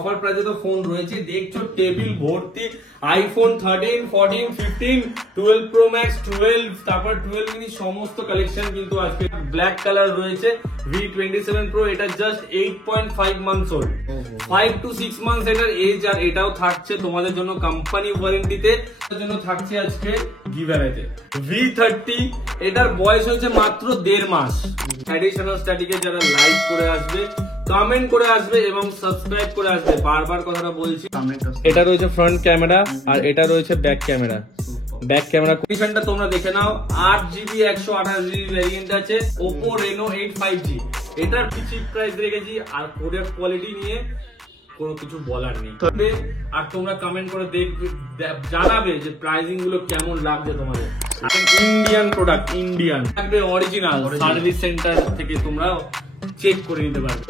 Offer প্রাইসে তো phone রয়েছে, দেখছো টেবিল ভর্তি আইফোন 13, 14, 15, 12 প্রো ম্যাক্স, 12, তারপর 12 মিনি সমস্ত কালেকশন কিন্তু আজকে। ব্ল্যাক কালার রয়েছে V27 Pro, এটা just 8.5 months old, 5 to 6 months এটার এজ, আর এটাও থাকছে তোমাদের জন্য কোম্পানি ওয়ারেন্টিতে, এর জন্য থাকছে আজকে গিভঅ্যাওয়েতে। V30 এটার বয়স হচ্ছে মাত্র 1.5 মাস। অ্যাডিশনাল স্ট্যাটিকে যারা লাইক করে আসবে, কমেন্ট করে আসবে এবং সাবস্ক্রাইব করে আসবে, বারবার কথাটা বলছি। এটা রয়েছে ফ্রন্ট ক্যামেরা আর এটা রয়েছে ব্যাক ক্যামেরা। ব্যাক ক্যামেরা কন্ডিশনটা তোমরা দেখে নাও। 8GB 128GB ভ্যারিয়েন্ট আছে, Oppo Reno 8 5G। এটার চিপ প্রাইস রেখেছি, আর কোডের কোয়ালিটি নিয়ে কোনো কিছু বলার নেই। আর তোমরা কমেন্ট করে দেখবে, জানাবে যে প্রাইসিং গুলো কেমন লাগছে তোমাদের। ইন্ডিয়ান প্রোডাক্ট, ইন্ডিয়ান থাকবে, অরিজিনাল সার্ভিস সেন্টার থেকে তোমরা চেক করে নিতে পারবে।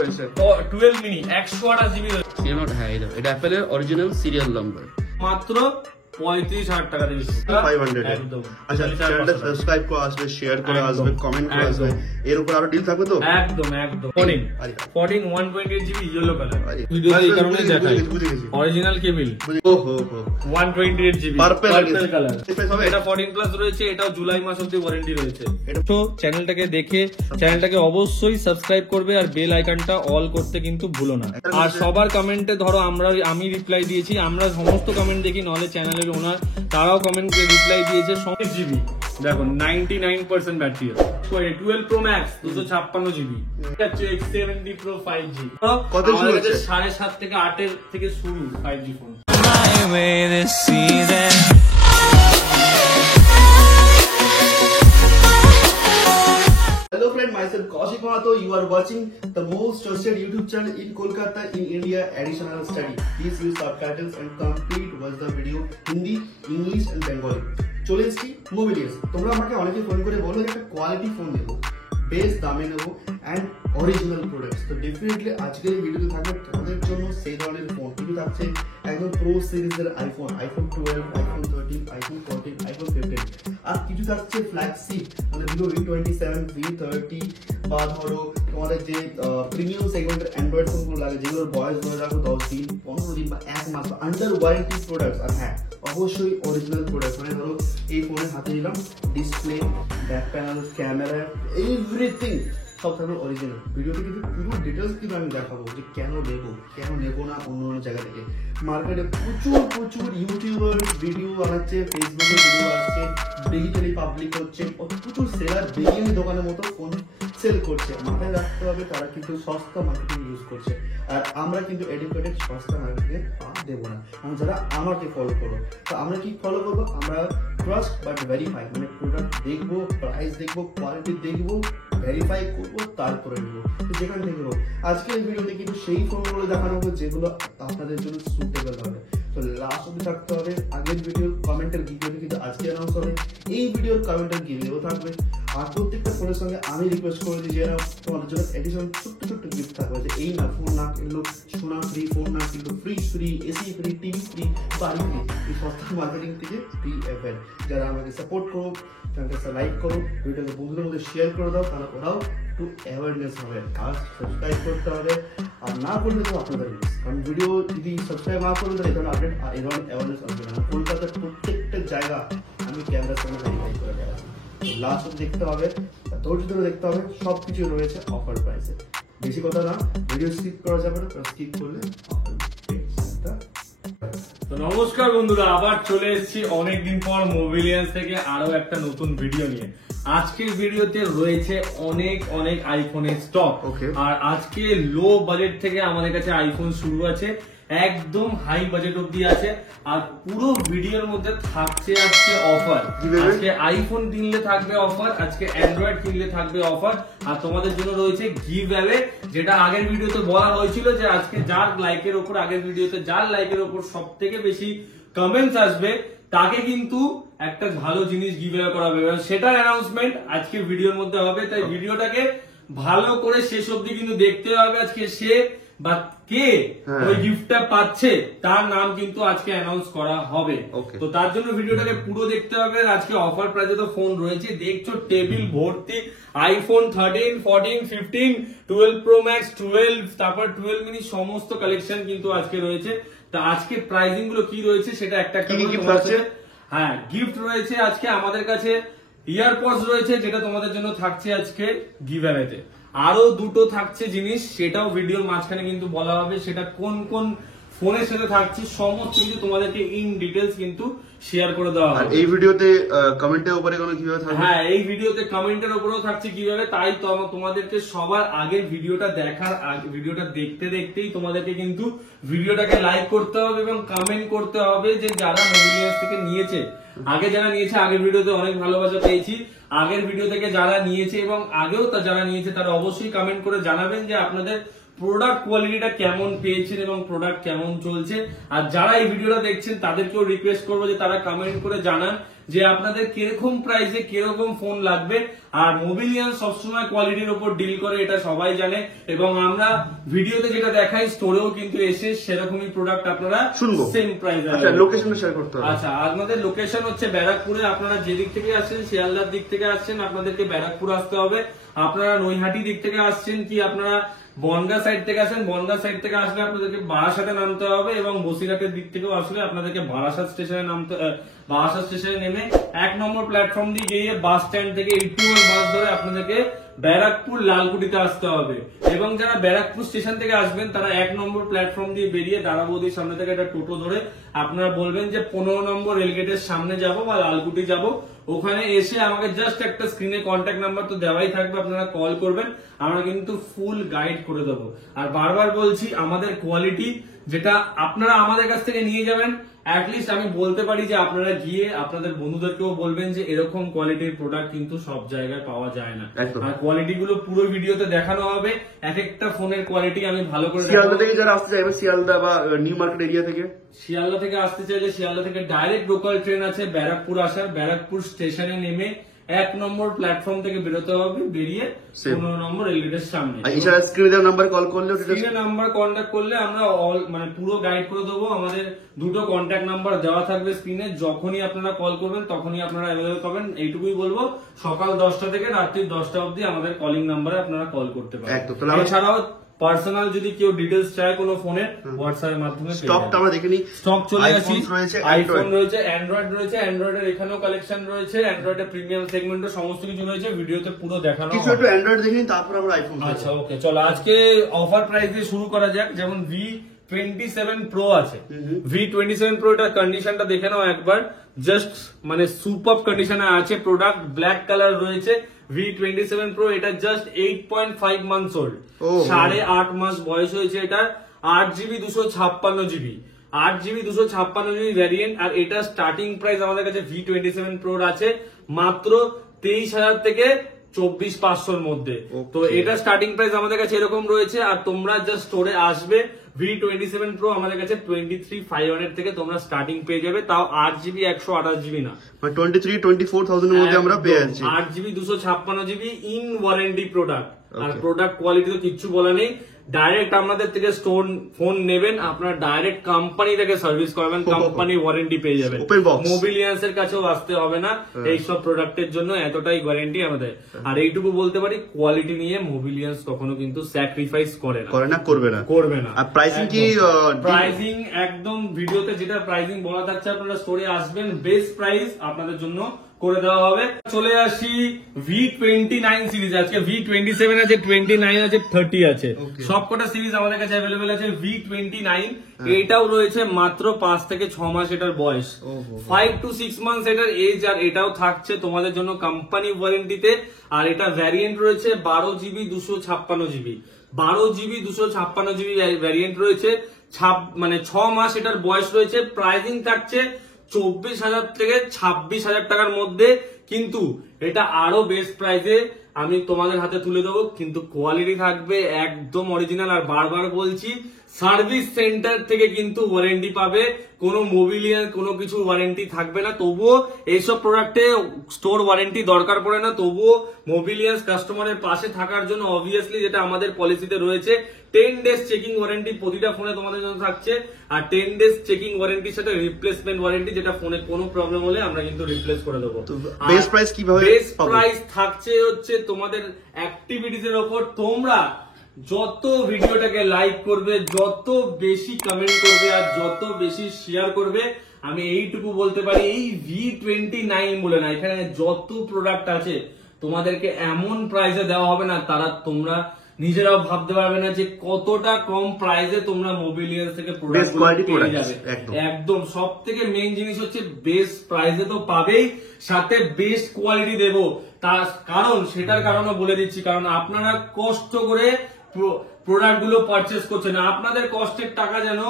12 মিনি 128GB এটা অ্যাপেলের অরিজিনাল সিরিয়াল নাম্বার, মাত্র 35,000 টাকা দিয়ে 500 একদম। আচ্ছা, চ্যানেলটা সাবস্ক্রাইব করে আসবে, শেয়ার করে আসবে, কমেন্ট করে আসবে, এর উপর আরো ডিল থাকবে তো একদম একদম। 14 128GB ইয়েলো কালার, ভিডিও এই কারণে দেখাই অরিজিনাল কেবল। ওহো 128GB পার্পল কালার। এটা 14 প্লাস রয়েছে, এটাও জুলাই মাস অবধি ওয়ারেন্টি রয়েছে। তো চ্যানেলটাকে দেখে চ্যানেলটাকে অবশ্যই সাবস্ক্রাইব করবে, আর বেল আইকনটা অল করতে কিন্তু ভুলো না। আর সবার কমেন্টে ধরো আমি রিপ্লাই দিয়েছি, আমরা সমস্ত কমেন্ট দেখি, নলে চ্যানেলের ওনার তারাও কমেন্ট রিপ্লাই দিয়েছে। 100GB দেখো 99% battery, 12 Pro Max 256GB, X70 Pro 5G। কত শুরু হচ্ছে? 7.5 থেকে 8 থেকে শুরু 5G phone. Hello friend, myself Kaushik Mahato. You are watching the most trusted YouTube channel in Kolkata, in India, Additional Study. Please use subtitles and complete watch the video Hindi, English and Bengali. চলে এসেছি মোবিলিয়াস। তোমরা আমাকে অনেকে phone করে বলো যে একটা quality phone দেবো, বেস্ট দামে নেবো অ্যান্ড অরিজিনাল প্রোডাক্টস। তো ডেফিনেটলি আজকের এই ভিডিওতে থাকবে তোমাদের জন্য সেই ধরনের ফোন। কিন্তু থাকছে একদম প্রো সিরিজের আইফোন 12, আইফোন 13, আইফোন 14, আইফোন 15, আর কিছু থাকছে ফ্ল্যাগশিপ মানে V27, V30, বা ধরো তোমাদের যে প্রিমিয়াম সেগমেন্টের অ্যান্ড্রয়েড ফোনগুলো লাগে, যেগুলোর বয়স ধরে রাখো 10 দিন, 15 দিন বা 1 মাস, আন্ডার ওয়ারেন্টি প্রোডাক্টস। আর হ্যাঁ, অবশ্যই অরিজিনাল প্রোডাক্ট। মানে ধরো এই ফোনের হাতে নিলাম, display, back panel, camera, everything সব থাকবে অরিজিনাল। ভিডিওতে কিন্তু পুরো ডিটেলস কিন্তু আমি দেখাবো যে কেন নেবো না অন্য জায়গা থেকে। মার্কেটে প্রচুর ইউটিউবার ভিডিও বানাচ্ছে, ফেসবুকে ভিডিও আসছে, ডিজিটালি পাবলিক হচ্ছে, প্রচুর সেলার বিরিয়ানি দোকানের মতো ফোন সেল করছে। মাথায় রাখতে হবে তারা কিন্তু সস্তা মার্কেটিং ইউজ করছে, আর আমরা কিন্তু এডুকেটেড সস্তা মার্কেটিংয়ে পা দেবো না। এবং যারা আমাকে ফলো করো, তো আমরা কি ফলো করবো? আমরা ট্রাস্ট বাট ভেরিফাই, মানে প্রোডাক্ট দেখবো, প্রাইস দেখবো, কোয়ালিটি দেখবো, ভেরিফাই করবো, তারপরে নেবো। তো যেখান থেকে হোক, আজকের এই ভিডিওতে কিন্তু সেই ফোনগুলো দেখানো হবে যেগুলো আপনাদের জন্য সুটেবল হবে। তো লাস্ট অবধি থাকতে হবে। আগের ভিডিওর কমেন্টের ভিডিওতে কিন্তু আজকে অ্যানাউন্স হবে, এই ভিডিওর কমেন্টের গিভেও থাকবে। আর প্রত্যেকটা ফোনের সঙ্গে আমি রিকোয়েস্ট করে দিই যে তোমাদের জন্য এডিশন ছোট্ট গিফট থাকবে, যে এই না ফোন না কিনলো সোনা ফ্রি, ফোন না কিনলো fridge free, AC free, TV free, বাড়ি ফ্রি। এই সস্তা মার্কেটিং থেকে ফ্রি এফেল। যারা আমাকে সাপোর্ট করো, চ্যানেলটা লাইক করো, ভিডিওকে বন্ধুদের মধ্যে শেয়ার করে দাও, তাহলে ওরাও একটু অ্যাওয়ারনেস হবে। আর সাবস্ক্রাইব করতে হবে, আর না করলে তো আপনাদের মিস, কারণ ভিডিও যদি সাবস্ক্রাইব না করলে তাহলে এই ধরনের আপডেট আর এই ধরনের অ্যাওয়ারনেস আসবে না। কলকাতার প্রত্যেকটা জায়গা আমি ক্যামেরার সঙ্গে ভেরিফাই করে বেড়াচ্ছি। লাস্ট দেখতে হবে, ধৈর্য ধরে দেখতে হবে, সব কিছু রয়েছে অফার প্রাইসে। বেশি কথা না, ভিডিও স্কিপ করা যাবে না, স্কিপ করলে তো নমস্কার বন্ধুরা, আবার চলে এসেছি অনেকদিন পর মোবিলিয়ান্স থেকে আরো একটা নতুন ভিডিও নিয়ে। আজকের ভিডিওতে রয়েছে অনেক আইফোনের স্টক। আর আজকে লো বাজেট থেকে আমাদের কাছে আইফোন শুরু আছে, একদম হাই বাজেট অব্দি আছে। আর পুরো ভিডিওর মধ্যে থাকছে আজকে অফার। আজকে আইফোন কিনলে থাকবে অফার, আজকে অ্যান্ড্রয়েড কিনলে থাকবে অফার, আর তোমাদের জন্য রয়েছে গিভ অ্যাওয়ে। যেটা আগের ভিডিওতে বলা হয়েছিল যে আজকে যার লাইকের ওপর, আগের ভিডিওতে যার লাইকের ওপর সব থেকে বেশি কমেন্টস আসবে তাকে কিন্তু একটা ভালো জিনিস গিভ অ্যাওয়ে করা হবে, সেটার অ্যানাউন্সমেন্ট আজকে ভিডিওর মধ্যে হবে। তাই ভিডিওটাকে ভালো করে শেষ অব্দি কিন্তু দেখতে হবে। আজকে সে বা কে ওই গিফটটা পাচ্ছে তার নাম কিন্তু আজকে অ্যানাউন্স করা হবে। তো তার জন্য ভিডিওটাকে পুরো দেখতে হবে। আজকে অফার প্রাইসে তো ফোন রয়েছে, দেখছো টেবিল ভর্তি আইফোন 13, 14, 15, 12 প্রো ম্যাক্স, 12, তারপর 12 মিনি সমস্ত কালেকশন কিন্তু আজকে রয়েছে। তা আজকে প্রাইসিং গুলো কি রয়েছে সেটা একটা হ্যাঁ গিফট রয়েছে আজকে আমাদের কাছে। ইয়ারপডস রয়েছে যেটা তোমাদের জন্য থাকছে আজকে গিভঅ্যাওয়েতে। আরো দুটো থাকছে জিনিস, সেটাও ভিডিওর মাঝখানে কিন্তু বলা হবে, সেটা কোন কোন ফোনের সাথে থাকছে সমস্ত কিছু তোমাদেরকে ইন ডিটেলস কিন্তু শেয়ার করে দেওয়া হবে। এই ভিডিওতে কমেন্টের উপরে কোনো কিভাবে থাকবে? হ্যাঁ এই ভিডিওতে কমেন্টের উপরেও থাকছে কিভাবে, তাই তো তোমাদেরকে সবার আগে ভিডিওটা দেখার আগে ভিডিওটা দেখতে দেখতেই তোমাদেরকে কিন্তু ভিডিওটাকে লাইক করতে হবে এবং কমেন্ট করতে হবে যে যারা মোবিলিয়াস থেকে নিয়েছে, আগে যারা নিয়েছে আগের ভিডিওতে অনেক ভালোবাসা পেয়েছি, আগের ভিডিও থেকে যারা নিয়েছে এবং আগেও যারা নিয়েছে তারা অবশ্যই কমেন্ট করে জানাবেন যে আপনাদের প্রোডাক্ট কোয়ালিটিটা কেমন পেয়েছেন এবং প্রোডাক্ট কেমন চলছে। আর যারা এই ভিডিওটা দেখছেন তাদেরকেও রিকোয়েস্ট করবো যে তারা কমেন্ট করে জানান যে আপনাদের কিরকম প্রাইসে কিরকম ফোন লাগবে। আর মোবিলিয়ান সবসময় কোয়ালিটির উপর ডিল করে, এটা সবাই জানে, এবং আমরা ভিডিওতে যেটা দেখাই স্টোরেও কিন্তু এসে সেরকমই প্রোডাক্ট আপনারা শুনবো সেম প্রাইস। আচ্ছা লোকেশন শেয়ার করতে হবে। আচ্ছা আমাদের লোকেশন হচ্ছে ব্যারাকপুরে। আপনারা যে দিক থেকে আসছেন, শিয়ালদার দিক থেকে আসছেন, আপনাদেরকে ব্যারাকপুর আসতে হবে। আপনারা নৈহাটি দিক থেকে আসছেন কি আপনারা বনগা সাইড থেকে আসেন, বনগা সাইড থেকে আসলে আপনাদেরকে বারাসাতে নামতে হবে, এবং বসিরহাটের দিক থেকেও আসলে আপনাদেরকে বারাসাত স্টেশনে নামতে, বারাসাত স্টেশনে নেমে 1 নম্বর প্ল্যাটফর্ম দিয়ে গিয়ে বাস স্ট্যান্ড থেকে 81 বাস ধরে আপনাদেরকে ব্যারাকপুর লালকুটিতে আসতে হবে। এবং যারা ব্যারাকপুর স্টেশন থেকে আসবেন তারা 1 নম্বর প্ল্যাটফর্ম দিয়ে বেরিয়ে দাঁড়াবৌদির সামনে থেকে একটা টোটো ধরে আপনারা বলবেন যে 15 নম্বর রেলগেটের সামনে যাব বা লালকুটি যাব। ওখানে এসে আমাকে জাস্ট একটা স্ক্রিনে কন্ট্যাক্ট নাম্বার তো দেওয়াই থাকবে, আপনারা কল করবেন, আমরা কিন্তু ফুল গাইড করে দেবো। আর বারবার বলছি আমাদের কোয়ালিটি যেটা আপনারা আমাদের কাছ থেকে নিয়ে যাবেন, অ্যাটলিস্ট আমি বলতে পারি যে আপনারা গিয়ে আপনাদের বন্ধুদেরকেও বলবেন যে এরকম কোয়ালিটির প্রোডাক্ট কিন্তু সব জায়গায় পাওয়া যায় না। আর কোয়ালিটি গুলো পুরো ভিডিওতে দেখানো হবে, এক একটা ফোনের কোয়ালিটি আমি ভালো করে। শিয়ালদা থেকে যারা আসতে চাইবে, শিয়ালদা বা নিউ মার্কেট এরিয়া থেকে, শিয়ালদা থেকে আসতে চাইলে শিয়ালদা থেকে ডাইরেক্ট লোকাল ট্রেন আছে ব্যারাকপুর আসার। ব্যারাকপুর স্টেশনে নেমে 1 নম্বর প্ল্যাটফর্ম থেকে বেরোতে হবে, বেরিয়ে 15 নম্বর রেলগেটের সামনে। এছাড়া স্ক্রিনে দেওয়া নাম্বার কল করলে, স্ক্রিনে নাম্বার কন্ট্যাক্ট করলে আমরা মানে পুরো গাইড করে দেবো। আমাদের দুটো কন্ট্যাক্ট নাম্বার দেওয়া থাকবে স্ক্রিনে, যখনই আপনারা কল করবেন তখনই আপনারা অ্যাভেলেবল পাবেন। এইটুকুই বলবো, সকাল 10টা থেকে রাত্রি 10টা অবধি আমাদের কলিং নাম্বারে আপনারা কল করতে পারেন। এছাড়াও পার্সোনাল যদি কেউ ডিটেলস চায় কোনো ফোনের, হোয়াটসঅ্যাপ এর মাধ্যমে স্টকটা আমরা দেখে নিই। স্টক চলে আসি, আইফোন রয়েছে, অ্যান্ড্রয়েড রয়েছে, অ্যান্ড্রয়েডের এখানেও কালেকশন রয়েছে, অ্যান্ড্রয়েডের প্রিমিয়াম সেগমেন্টে সমস্ত কিছু রয়েছে, ভিডিওতে পুরো দেখানো। কিছু একটু অ্যান্ড্রয়েড দেখে নিন, তারপর আমরা আইফোন। আচ্ছা ওকে চলো আজকে অফার প্রাইস দিয়ে শুরু করা যাক। যেমন V27 Pro আছে, V27 Pro এটার কন্ডিশনটা দেখে নাও একবার, জাস্ট মানে সুপার কন্ডিশনে আছে। প্রোডাক্ট ব্ল্যাক কালার রয়েছে। V27 Pro এটা জাস্ট 8.5 মান্থস ওল্ড, 8.5 মাস বয়স হয়েছে। এটা 8GB 256GB, 8GB 256GB variant. আর এটা স্টার্টিং প্রাইস আমাদের কাছে V27 Pro আছে মাত্র 23,000 থেকে 24,500 মধ্যে। তো এটা স্টার্টিং প্রাইস আমাদের কাছে এরকম রয়েছে। আর তোমরা জাস্ট স্টোরে আসবে, V27 Pro আমাদের কাছে 23,500 থেকে তোমরা স্টার্টিং পেয়ে যাবে, তাও 8GB 128GB না, 23-24,000 এর মধ্যে আমরা পেয়ে যাচ্ছি। 8GB 256GB in warranty product. আর প্রোডাক্ট কোয়ালিটি তো কিচ্ছু বলা নেই। ডাইরেক্ট আমাদের থেকে ফোন নেবেন, আপনার ডাইরেক্ট কোম্পানি থেকে সার্ভিস করাবেন, কোম্পানি ওয়ারেন্টি পেয়ে যাবেন। মোবিলিয়ান্স এর কাছেও আসতে হবে না এইসব প্রোডাক্টের জন্য, এতটাই ওয়ারেন্টি আমাদের। আর এইটুকু বলতে পারি, কোয়ালিটি নিয়ে মোবিলিয়ান্স কখনো কিন্তু স্যাক্রিফাইস করে না, করবে না। আর প্রাইসিং কি? প্রাইসিং একদম ভিডিওতে যেটা প্রাইসিং বলা থাকছে, আপনারা স্টোরে আসবেন, বেস্ট প্রাইস আপনাদের জন্য করে দেওয়া হবে। চলে আসি V29 সিরিজ। আজকে V27 আছে, 29 আছে, 30 আছে, সবকটা সিরিজ আমাদের কাছে অ্যাভেলেবেল আছে। V29 এটাও রয়েছে মাত্র 5 থেকে 6 মাস এটার বয়স, 5 to 6 মান্থস এটার এজ। আর এটাও থাকছে তোমাদের জন্য কোম্পানি ওয়ারেন্টিতে। আর এটা ভ্যারিয়েন্ট রয়েছে 12GB 256GB, 12GB 256GB variant রয়েছে। মানে 6 মাস এটার বয়স রয়েছে। প্রাইসিং থাকছে 24,000 থেকে 26,000 টাকার মধ্যে। কিন্তু এটা আরো বেস্ট প্রাইসে আমি তোমাদের হাতে তুলে দেবো, কিন্তু কোয়ালিটি থাকবে একদম অরিজিনাল। আর বারবার বলছি, সার্ভিস সেন্টার থেকে কিন্তু ওয়ারেন্টি পাবে, কোনো মোবিলিয়ার কোনো কিছু ওয়ারেন্টি থাকবে না। তবুও এইসব প্রোডাক্টে স্টোর ওয়ারেন্টি দরকার পড়ে না, তবুও মোবিলিয়াস কাস্টমারের পাশে থাকার জন্য অবভিয়াসলি যেটা আমাদের পলিসিতে রয়েছে 10 ডেজ চেকিং ওয়ারেন্টি প্রতিটা ফোনে তোমাদের জন্য থাকছে, আর 10 ডেজ চেকিং ওয়ারেন্টির সাথে রিপ্লেসমেন্ট ওয়ারেন্টি, যেটা ফোনে কোনো প্রবলেম হলে আমরা কিন্তু রিপ্লেস করে দেবো। বেস্ট প্রাইস কিভাবে? বেস্ট প্রাইস থাকছে হচ্ছে তোমাদের অ্যাক্টিভিটিস এর উপর। তোমরা যত ভিডিওটাকে লাইক করবে, যত বেশি কমেন্ট করবে, আর যত বেশি শেয়ার করবে, আমি এইটুকু বলতে পারি, এই V29 বলে না, এখানে যত প্রোডাক্ট আছে তোমাদেরকে এমন প্রাইসে দেওয়া হবে না, তারা তোমরা নিজেরাও ভাবতে পারবে না যে কতটা কম প্রাইসে তোমরা মোবিলিয়াস থেকে প্রোডাক্ট পেয়ে যাবে। একদম সব থেকে মেইন জিনিস হচ্ছে বেস্ট প্রাইসে তো পাবেই, সাথে বেস্ট কোয়ালিটি দেবো। তার কারণ, সেটার কারণও বলে দিচ্ছি, কারণ আপনারা কষ্ট করে প্রোডাক্ট গুলো পারচেস করছেন, আপনাদের কষ্টের টাকা যেন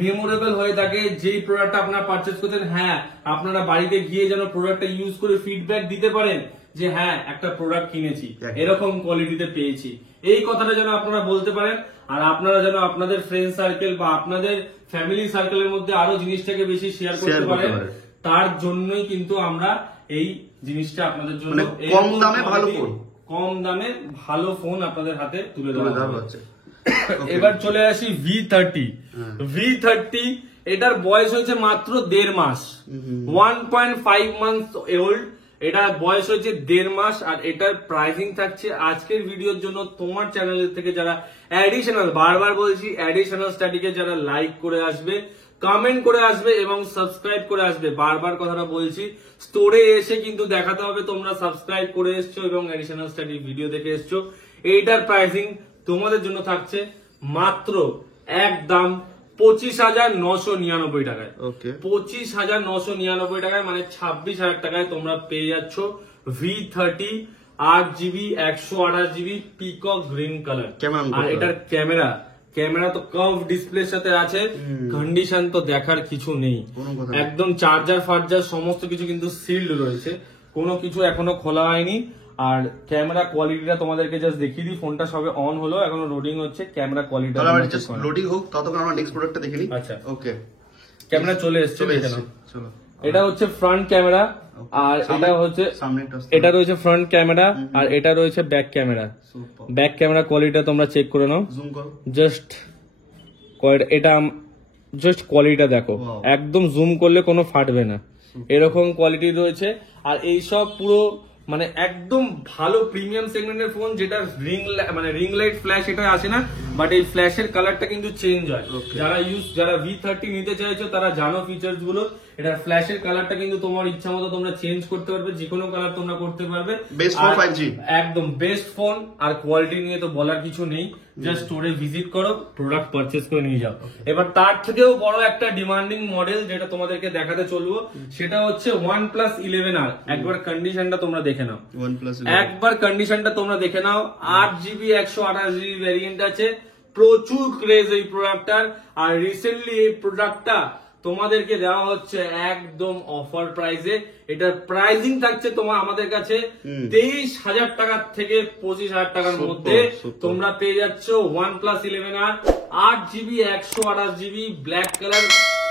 মেমোরেবল হয়ে থাকে। যেই প্রোডাক্টটা আপনারা পারচেস করছেন, হ্যাঁ আপনারা বাড়িতে গিয়ে যেন প্রোডাক্টটা ইউজ করে ফিডব্যাক দিতে পারেন যে হ্যাঁ একটা প্রোডাক্ট কিনেছি, এরকম কোয়ালিটিতে পেয়েছি, এই কথাটা যেন আপনারা বলতে পারেন। আর আপনারা যেন আপনাদের ফ্রেন্ড সার্কেল বা আপনাদের ফ্যামিলি সার্কেলের মধ্যে আরো জিনিসটাকে বেশি শেয়ার করতে পারেন, তার জন্যই কিন্তু আমরা এই জিনিসটা আপনাদের জন্য কম দামে ভালো ফোন, কম দামে ভালো ফোন আপনাদের হাতে তুলে দেওয়া হচ্ছে। এবার চলে আসি V30। এটার বয়স হয়েছে মাত্র 1.5 মাস, 1.5 মান্থস ওল্ড। এটা বয়স হয়েছে 1.5 মাস, আর এটার প্রাইসিং থাকছে আজকের ভিডিওর জন্য তোমার চ্যানেলের থেকে যারা অ্যাডিশনাল, বারবার বলছি, অ্যাডিশনাল স্টাডিকে যারা লাইক করে আসবে, কমেন্ট করে আসবে এবং সাবস্ক্রাইব করে আসবে, বারবার কথাটা বলছি, স্টোরে এসে কিন্তু দেখাতে হবে তোমরা সাবস্ক্রাইব করে এসছো এবং অ্যাডিশনাল স্টাডি ভিডিও দেখে এসছো। এইটার প্রাইসিং তোমাদের জন্য থাকছে মাত্র একদম 25,999 টাকায়। 25,999 টাকায়, মানে 26,000 টাকায় তোমরা পেয়ে যাচ্ছ V30 8GB 128GB peacock green colour. আর এটার ক্যামেরা তো কার্ভ ডিসপ্লের সাথে আছে, কন্ডিশন তো দেখার কিছু নেই, একদম চার্জার ফার্জার সমস্ত কিছু কিন্তু সিলড রয়েছে, কোনো কিছু এখনো খোলা হয়নি। আর ক্যামেরা কোয়ালিটিটা তোমাদেরকে জাস্ট দেখিয়ে দিই, ফোনটা সবে অন হলো, এখনো লোডিং হচ্ছে, ক্যামেরা কোয়ালিটিটা লোডিং হোক ততক্ষণ আমরা নেক্সট প্রোডাক্টটা দেখে নিই। আচ্ছা ওকে, ক্যামেরা চলে এসেছে, চলো। এটা হচ্ছে ফ্রন্ট ক্যামেরা, আর এটা হচ্ছে এটা রয়েছে ফ্রন্ট ক্যামেরা, আর এটা রয়েছে ব্যাক ক্যামেরা। ব্যাক ক্যামেরা কোয়ালিটিটা তোমরা চেক করে নাও, জুম করো, এটা জাস্ট কোয়ালিটিটা দেখো, একদম জুম করলে কোনো ফাটবে না, এরকম কোয়ালিটি রয়েছে। আর এইসব পুরো মানে একদম ভালো প্রিমিয়াম সেগমেন্টের ফোন, যেটা রিং লাইট ফ্ল্যাশ এটা আসে না, বাট এই ফ্ল্যাশের কালারটা কিন্তু চেঞ্জ হয়। যারা V30 নিতে চাইছো তারা জানো ফিচার্স গুলো। এটা ফ্ল্যাশের কালারটা কিন্তু তোমার ইচ্ছা মতো তোমরা চেঞ্জ করতে পারবে, যে কোনো কালার তোমরা করতে পারবে। বেস্ট ফোন 5G, একদম বেস্ট ফোন। আর কোয়ালিটি নিয়ে তো বলার কিছু নেই, জাস্ট স্টোরে ভিজিট করো, প্রোডাক্ট পারচেস করে নিয়ে যাও। এবার তার থেকেও বড় একটা ডিমান্ডিং মডেল যেটা তোমাদেরকে দেখাতে চলবো, সেটা হচ্ছে OnePlus 11R। একবার কন্ডিশনটা তোমরা দেখে নাও, একবার কন্ডিশনটা তোমরা দেখে নাও। 8GB 128GB ভ্যারিয়েন্ট আছে, প্রচুর ক্রেজ এই প্রোডাক্টটার। আর রিসেন্টলি এই প্রোডাক্টটা তোমাদেরকে দেওয়া হচ্ছে একদম অফার প্রাইসে। এটার প্রাইসিং থাকছে তোমার আমাদের কাছে 23,000 টাকার থেকে 25,000 টাকার মধ্যে তোমরা পেয়ে যাচ্ছ OnePlus 11R 8GB 128GB black colour.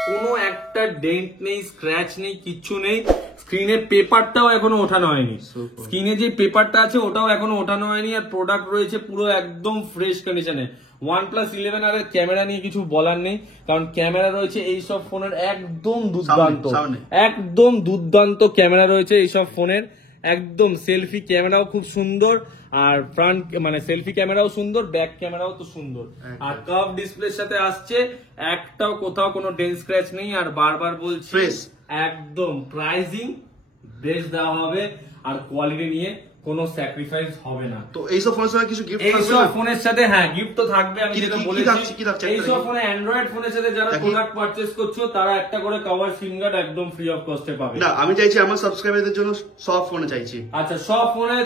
কোনো একটা ডেন্ট নেই, স্ক্র্যাচ নেই, কিচ্ছু নেই। স্ক্রিনের পেপারটাও এখনো ওঠানো হয়নি, স্ক্রিনে যে পেপারটা আছে ওটাও এখনো ওঠানো হয়নি। আর প্রোডাক্ট রয়েছে পুরো একদম ফ্রেশ কন্ডিশনে। OnePlus 11R এর ক্যামেরা নিয়ে কিছু বলার নেই, কারণ ক্যামেরা রয়েছে এইসব ফোনের একদম দুর্দান্ত ক্যামেরা রয়েছে এইসব ফোনের, একদম সেলফি ক্যামেরাও খুব সুন্দর, আর ফ্রন্ট মানে সেলফি ক্যামেরাও সুন্দর, ব্যাক ক্যামেরাও তো সুন্দর। আর কার্ভ ডিসপ্লের সাথে আসছে, একটাও কোথাও কোনো ডেন্ট স্ক্র্যাচ নেই। আর বারবার বলছি, একদম প্রাইসিং বেস্ট দেওয়া হবে, আর কোয়ালিটি নিয়ে কোনো স্যাক্রিফাইস হবে না। তো এইসব ফোনের সাথে কিছু গিফট থাকবে? এইসব ফোনের সাথে হ্যাঁ গিফট তো থাকবে। আমি যেটা বলেছি, এইসব ফোনে অ্যান্ড্রয়েড ফোনের সাথে যারা প্রোডাক্ট পারচেজ করছো তারা একটা করে কভার ফিঙ্গার একদম ফ্রি অফ কস্টে পাবে। না, আমি চাইছি আমার সাবস্ক্রাইবারদের জন্য সব ফোনে চাইছি। আচ্ছা, সব ফোনে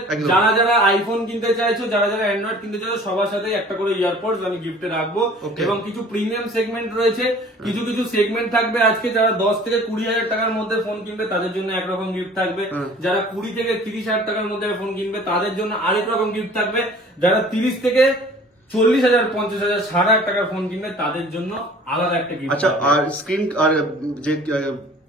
যারা আইফোন কিনতে চাইছো, যারা অ্যান্ড্রয়েড কিনতে চাইছো, সবার সাথে একটা করে ইয়ারপডস আমি গিফটে রাখবো। এবং কিছু প্রিমিয়াম সেগমেন্ট রয়েছে, কিছু সেগমেন্ট থাকবে আজকে, যারা 10 থেকে 20,000 টাকার মধ্যে ফোন কিনবে তাদের জন্য একরকম গিফট থাকবে, যারা 20 থেকে 30,000 টাকার মধ্যে ফোন কিনবে তাদের জন্য আরেক রকম গিফট থাকবে, যারা 30 থেকে 40,000 50,000 60,000 টাকার ফোন কিনবে তাদের জন্য আলাদা একটা গিফট। আচ্ছা, আর স্ক্রিন আর যে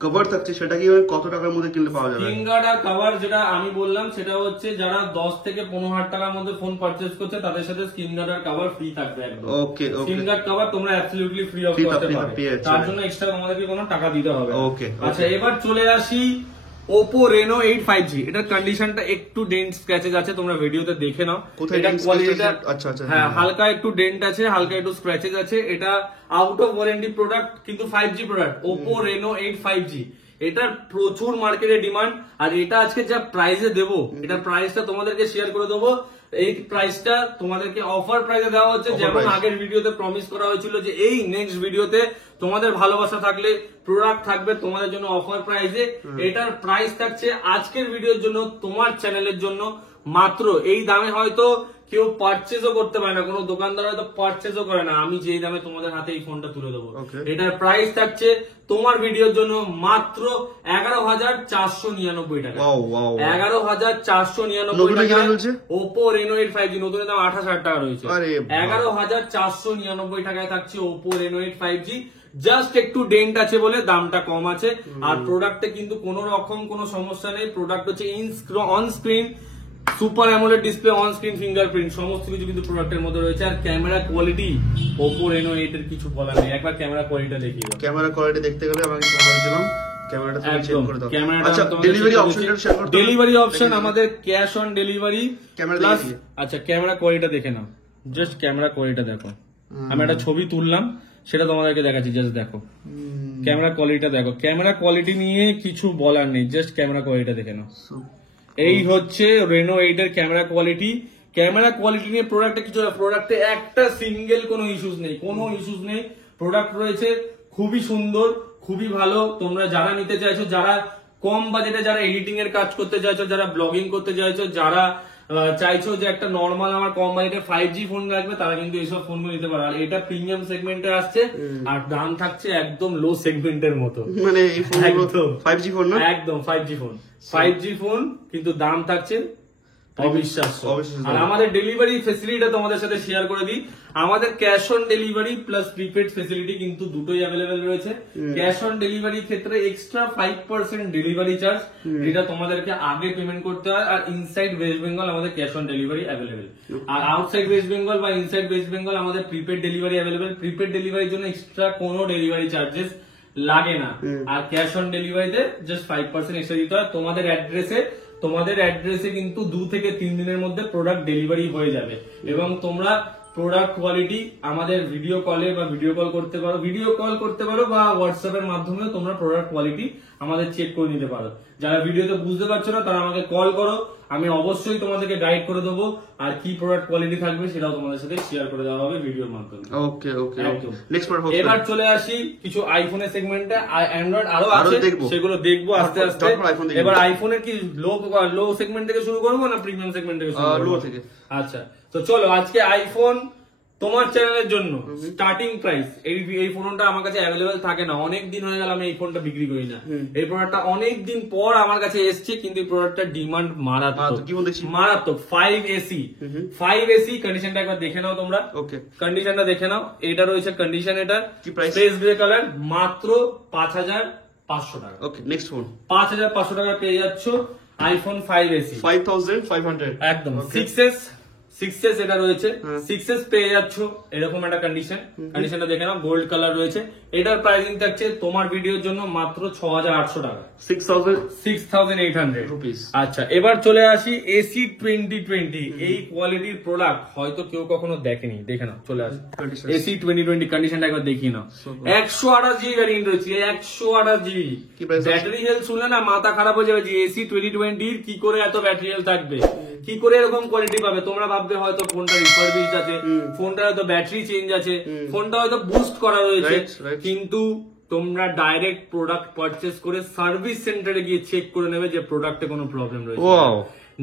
কভার থাকছে সেটা কি কত টাকার মধ্যে কিনলে পাওয়া যাবে? স্ক্রিন গার্ড আর কভার যেটা আমি বললাম সেটা হচ্ছে যারা 10 থেকে 15,000 টাকার মধ্যে ফোন পারচেজ করছে তাদের সাথে স্ক্রিন গার্ড আর কভার ফ্রি থাকবে একদম। ওকে ওকে, স্ক্রিন গার্ড কভার তোমরা অ্যাবসলিউটলি ফ্রি অফ Free কস্টে পেয়ে পাবে, যাচ্ছে। তার জন্য এক্সট্রা তোমাদেরকে কোনো টাকা দিতে হবে না। ওকে, আচ্ছা, এবার চলে আসি Oppo Reno 8 5G। এটার কন্ডিশনটা একটু ডেন্ট স্ক্র্যাচেস আছে, তোমরা ভিডিওতে দেখে নাও। কোথায় এটা dent কোয়ালিটিটা scratches? আচ্ছা, আচ্ছা, হ্যাঁ, হ্যাঁ। হালকা একটু ডেন্ট আছে, হালকা একটু স্ক্র্যাচেস আছে। এটা আউট অফ ওয়ারেন্টি প্রোডাক্ট কিন্তু 5G product, Oppo Reno 8 5G। এটার প্রচুর মার্কেটে ডিমান্ড, আর এটা আজকে যা প্রাইসে দেবো, এটার প্রাইসটা তোমাদেরকে শেয়ার করে দেবো। এই প্রাইসটা তোমাদেরকে অফার প্রাইসে দেওয়া হচ্ছে, Offer যেমন price। আগের ভিডিওতে প্রমিস করা হয়েছিল যে এই নেক্সট ভিডিওতে তোমাদের ভালোবাসা থাকলে প্রোডাক্ট থাকবে তোমাদের জন্য অফার প্রাইসে। এটার প্রাইস থাকছে আজকের ভিডিওর জন্য তোমার চ্যানেলের জন্য মাত্র এই দামে। হয়তো কেউ পারচেজও করতে পারে না, কোনো দোকানদার হয়তো পারচেজও করে না, আমি যেই দামে তোমাদের হাতে এই ফোনটা তুলে দেবো। Okay। এটার প্রাইস থাকছে তোমার ভিডিওর জন্য মাত্র 11,499 টাকা। ওয়াও ওয়াও, 11,499 নতুন টাকা। কেনা চলছে? Oppo Reno 8 5G নতুনের দাম 28,000 টাকা রয়েছে। আরে বাহ। 11,499 টাকায় থাকছে Oppo Reno 8 5G। জাস্ট একটু ডেন্ট আছে বলে দামটা কম আছে, আর প্রোডাক্টে কিন্তু কোনো রকম কোনো সমস্যা নেই। প্রোডাক্ট হচ্ছে on screen super AMOLED display, on screen fingerprint, সমস্ত কিছু কিন্তু প্রোডাক্টের মধ্যে রয়েছে। আর ক্যামেরা কোয়ালিটি Oppo Reno 8 এর কিছু বলার নেই, একবার ক্যামেরা কোয়ালিটিটা দেখিয়ে দাও। ক্যামেরা কোয়ালিটি দেখতে গেলে আমাকে তোমার দিলাম ক্যামেরাটা তুমি চেক একদম করে দাও। ক্যামেরাটা আচ্ছা, ডেলিভারি অপশনটা শেয়ার করতে হবে? ডেলিভারি অপশন আমাদের cash on delivery camera plus. দেখিয়ে। আচ্ছা, ক্যামেরা কোয়ালিটিটা দেখে নাও, জাস্ট ক্যামেরা কোয়ালিটিটা দেখো। আমি একটা ছবি তুললাম, সেটা তোমাদেরকে দেখাচ্ছি, জাস্ট দেখো ক্যামেরা কোয়ালিটিটা দেখো। ক্যামেরা কোয়ালিটি নিয়ে কিছু বলার নেই, জাস্ট ক্যামেরা কোয়ালিটিটা দেখে নাও। এই হচ্ছে Reno 8 এর ক্যামেরা কোয়ালিটি। ক্যামেরা কোয়ালিটি নিয়ে প্রোডাক্টে কিছু, প্রোডাক্টে একটা সিঙ্গেল কোনো ইস্যুস নেই, কোনো ইস্যুস নেই। প্রোডাক্ট রয়েছে খুবই সুন্দর, খুবই ভালো। তোমরা যারা নিতে চাইছো, যারা কম বাজেটে, যারা এডিটিং এর কাজ করতে চাইছো, যারা ব্লগিং করতে চাইছো, যারা চাইছো যে একটা নর্মাল আমার কম বাজেটে 5G ফোন লাগবে, তারা কিন্তু এইসব ফোনগুলো নিতে পারো। আর এটা প্রিমিয়াম সেগমেন্টে আসছে, আর দাম থাকছে একদম লো সেগমেন্টের মতো। মানে এই ফোনগুলো একদম 5G ফোন না? একদম 5G ফোন, 5G ফোন, কিন্তু দাম থাকছে অবিশ্বাস্য। অবিশ্বাস্য। আর আমাদের ডেলিভারি ফেসিলিটিটা তোমাদের সাথে শেয়ার করে দিই। আমাদের cash on delivery plus prepaid facility কিন্তু দুটোই অ্যাভেলেবেল রয়েছে। ক্যাশ অন ডেলিভারির ক্ষেত্রে এক্সট্রা 5% ডেলিভারি চার্জ, যেটা তোমাদেরকে আগে পেমেন্ট করতে হয়। আর ইনসাইড ওয়েস্ট বেঙ্গল আমাদের ক্যাশ অন ডেলিভারি অ্যাভেলেবেল, আর আউটসাইড ওয়েস্ট বেঙ্গল বা ইনসাইড ওয়েস্ট বেঙ্গল আমাদের প্রিপেড ডেলিভারি অ্যাভেলেবেল। প্রিপেড ডেলিভারির জন্য এক্সট্রা কোনো ডেলিভারি চার্জেস লাগে না, আর ক্যাশ অন ডেলিভারিতে জাস্ট 5% এক্সট্রা দিতে হয়। তোমাদের অ্যাড্রেসে কিন্তু 2 থেকে 3 দিনের মধ্যে প্রোডাক্ট ডেলিভারি হয়ে যাবে। এবং তোমরা প্রোডাক্ট কোয়ালিটি আমাদের ভিডিও কলে বা ভিডিও কল করতে পারো বা হোয়াটসঅ্যাপ এর মাধ্যমে তোমরা প্রোডাক্ট কোয়ালিটি আমাদের চেক করে নিতে পারো। যারা ভিডিওতে বুঝতে পারছো না তারা আমাকে কল করো, আমি অবশ্যই তোমাদেরকে গাইড করে দেবো, আর কি প্রোডাক্ট কোয়ালিটি থাকবে সেটাও তোমাদের সাথে শেয়ার করে দেওয়া হবে ভিডিওর মাধ্যমে। ওকে ওকে, একদম। নেক্সট পার্ট হবে। এবার চলে আসি কিছু আইফোনের সেগমেন্টে। অ্যান্ড্রয়েড আরো আরো আছে, দেখবো। সেগুলো দেখবো আস্তে আস্তে। তারপর iPhone দেখবো। এবার আইফোনের কি লো সেগমেন্ট থেকে শুরু করবো না প্রিমিয়াম সেগমেন্ট থেকে শুরু করবো? লো থেকে। আচ্ছা, তো চলো আজকে আইফোন তোমার চ্যানেলের জন্য স্টার্টিং প্রাইস। এই ফোনটা আমার কাছে অ্যাভেলেবেল থাকে না, অনেক দিন হয়ে গেল আমি এই ফোনটা বিক্রি করি না। এই প্রোডাক্টটা অনেক দিন পর আমার কাছে এসছে, কিন্তু এই প্রোডাক্টটার ডিমান্ড মারাত্মক, কি বলছি? মারাত্মক। 5AC কন্ডিশনটা একবার দেখে নাও তোমরা। ওকে, কন্ডিশনটা দেখে নাও, এটা রয়েছে কন্ডিশন। এটা কি প্রাইস? স্পেস গ্রে কালার, মাত্র 5,500 টাকা। ওকে, নেক্সট ফোন 5,500 টাকা পেয়ে যাচ্ছ আইফোন 5AC 5500 একদম। Okay. 6s এটা রয়েছে, 6s পেয়ে যাচ্ছ এরকম একটা কন্ডিশনটা দেখে নাও, গোল্ড কালার রয়েছে। এটার প্রাইসিং থাকছে তোমার ভিডিওর জন্য মাত্র 6,800 টাকা, 6,800 রুপিস। আচ্ছা, এবার চলে আসি AC 2020। এই কোয়ালিটির প্রোডাক্ট হয়তো কেউ কখনো দেখেনি, দেখে নাও, চলে আসি AC 2020 কন্ডিশনটা একবার দেখিয়ে নাও। 128 জিবি ভ্যারিয়েন্ট রয়েছে, 128 জিবি। কি price আছে? ব্যাটারি হেলথ শুনলে না মাথা খারাপ হয়ে যাবে যে AC 2020 কি করে এত ব্যাটারি হেলথ থাকবে, কি করে এরকম কোয়ালিটি পাবে। তোমরা ভাববে হয়তো ফোনটা রিফারবিশড আছে, ফোনটা হয়তো ব্যাটারি চেঞ্জ আছে, ফোনটা হয়তো বুস্ট করা রয়েছে, Right. কিন্তু তোমরা ডাইরেক্ট প্রোডাক্ট পারচেস করে সার্ভিস সেন্টারে গিয়ে চেক করে নেবে যে প্রোডাক্টে কোনো প্রবলেম রয়েছে। Wow,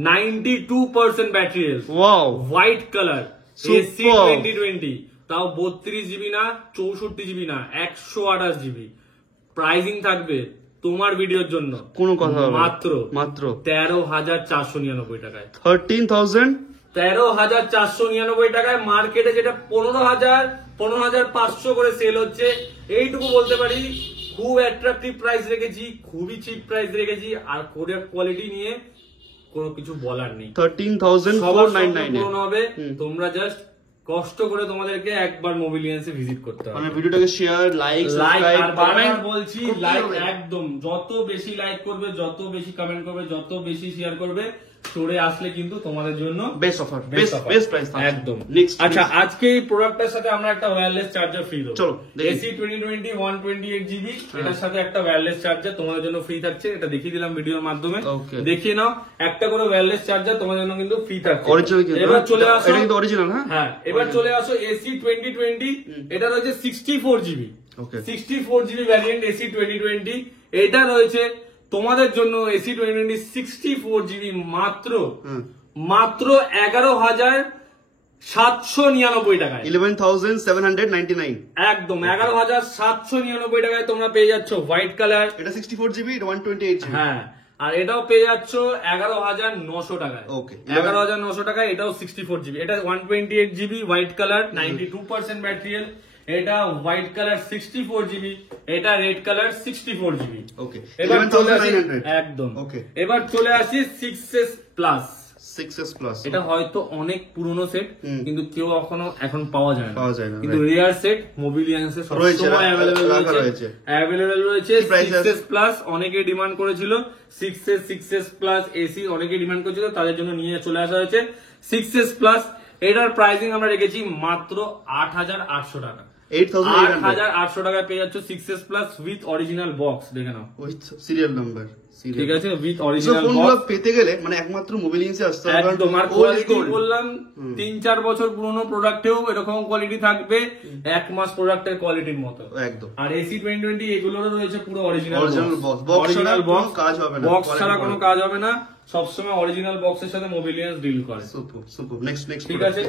92% battery health, wow, white colour, AC Superb. 2020, তাও 32 জিবি না, 64 জিবি না, 128 জিবি। প্রাইসিং থাকবে তোমার ভিডিওর জন্য কোনো কথা হবে না। মাত্র মাত্র 13,499 টাকায়। 13,499 13,499 টাকায়, মার্কেটে যেটা 15,500 করে সেল হচ্ছে। এইটুকু বলতে পারি খুব অ্যাট্রাকটিভ প্রাইস রেখেছি, খুবই চিপ প্রাইস রেখেছি, আর প্রোডাক্ট কোয়ালিটি নিয়ে কোনো কিছু বলার নেই। 13,499 পূরণ হবে। তোমরা জাস্ট কষ্ট করে তোমাদেরকে একবার মোবিলিয়ান্সে ভিজিট করতে হবে। মানে ভিডিওটাকে শেয়ার, লাইক, সাবস্ক্রাইব, আর বারবার কমেন্ট বলছি, লাইক একদম যত বেশি লাইক করবে, যত বেশি কমেন্ট করবে, যত বেশি শেয়ার করবে, স্টোরে আসলে কিন্তু তোমাদের জন্য বেস্ট অফার, বেস্ট প্রাইস একদম। নেক্সট আচ্ছা, আজকে এই প্রোডাক্টের সাথে আমরা একটা ওয়্যারলেস চার্জার ফ্রি দেবো। চলো AC 2020 128 GB, এটার সাথে একটা ওয়্যারলেস চার্জার তোমাদের জন্য ফ্রি থাকছে। এটা দেখিয়ে দিলাম ভিডিওর মাধ্যমে, দেখিয়ে নাও। একটা করে ওয়্যারলেস চার্জার তোমাদের জন্য কিন্তু ফ্রি থাকছে। এবার চলে আসো, এটা কিন্তু অরিজিনাল। হ্যাঁ, এবার চলে আসো AC 2020, এটা রয়েছে 64 GB, 64 GB ভ্যারিয়েন্ট AC 2020। এটা রয়েছে তোমাদের জন্য AC 2020 64 GB মাত্র 11,799 টাকায়, 11,799 একদম 11,799 টাকায় তোমরা পেয়ে যাচ্ছ হোয়াইট কালার। এটা 64 GB, এটা 128 GB। হ্যাঁ, আর এটাও পেয়ে যাচ্ছ 11,900 টাকায়। ওকে, 11,900 টাকায় এটাও 64 GB। এটা 128 GB হোয়াইট কালার, 92% ব্যাটারি। এটা হোয়াইট কালার 64 GB, এটা রেড কালার 64 GB। ওকে, এবার 11,900 একদম। ওকে, এবার চলে আসি 6S Plus। 6S Plus এটা হয়তো অনেক পুরনো সেট, কিন্তু কেউ এখন পাওয়া যায় না, কিন্তু right। রেয়ার সেট মোবিলিয়ান্সে সবসময় অ্যাভেলেবল রয়েছে। 6S Plus অনেকে ডিমান্ড করেছিল, 6S Plus AC অনেকে ডিমান্ড করেছিল, তাদের জন্য নিয়ে চলে আসা হয়েছে 6S Plus। এটার প্রাইসিং আমরা রেখেছি মাত্র 8,800 টাকা। 8,800 টাকায় পেয়ে যাচ্ছ 6S Plus with original box. দেখে নাও, উইথ সিরিয়াল নাম্বার, ঠিক আছে, উইথ অরিজিনাল বক্স। ফোনগুলো পেতে গেলে মানে একমাত্র মোবিলিয়ান্সে আসতে হবে। একদম। আর কোয়ালিটি বললাম 3-4 বছর পুরনো প্রোডাক্টেও এরকম কোয়ালিটি থাকবে, 1 মাস প্রোডাক্টের কোয়ালিটির মতো একদম। আর AC 2020 এগুলোরও রয়েছে পুরো অরিজিনাল বক্স, অরিজিনাল বক্স, কাজ হবে না, বক্স ছাড়া কোনো কাজ হবে না, সবসময় অরিজিনাল বক্সের সাথে মোবিলিয়ান্স ডিল করে। সুপার। নেক্সট ঠিক আছে,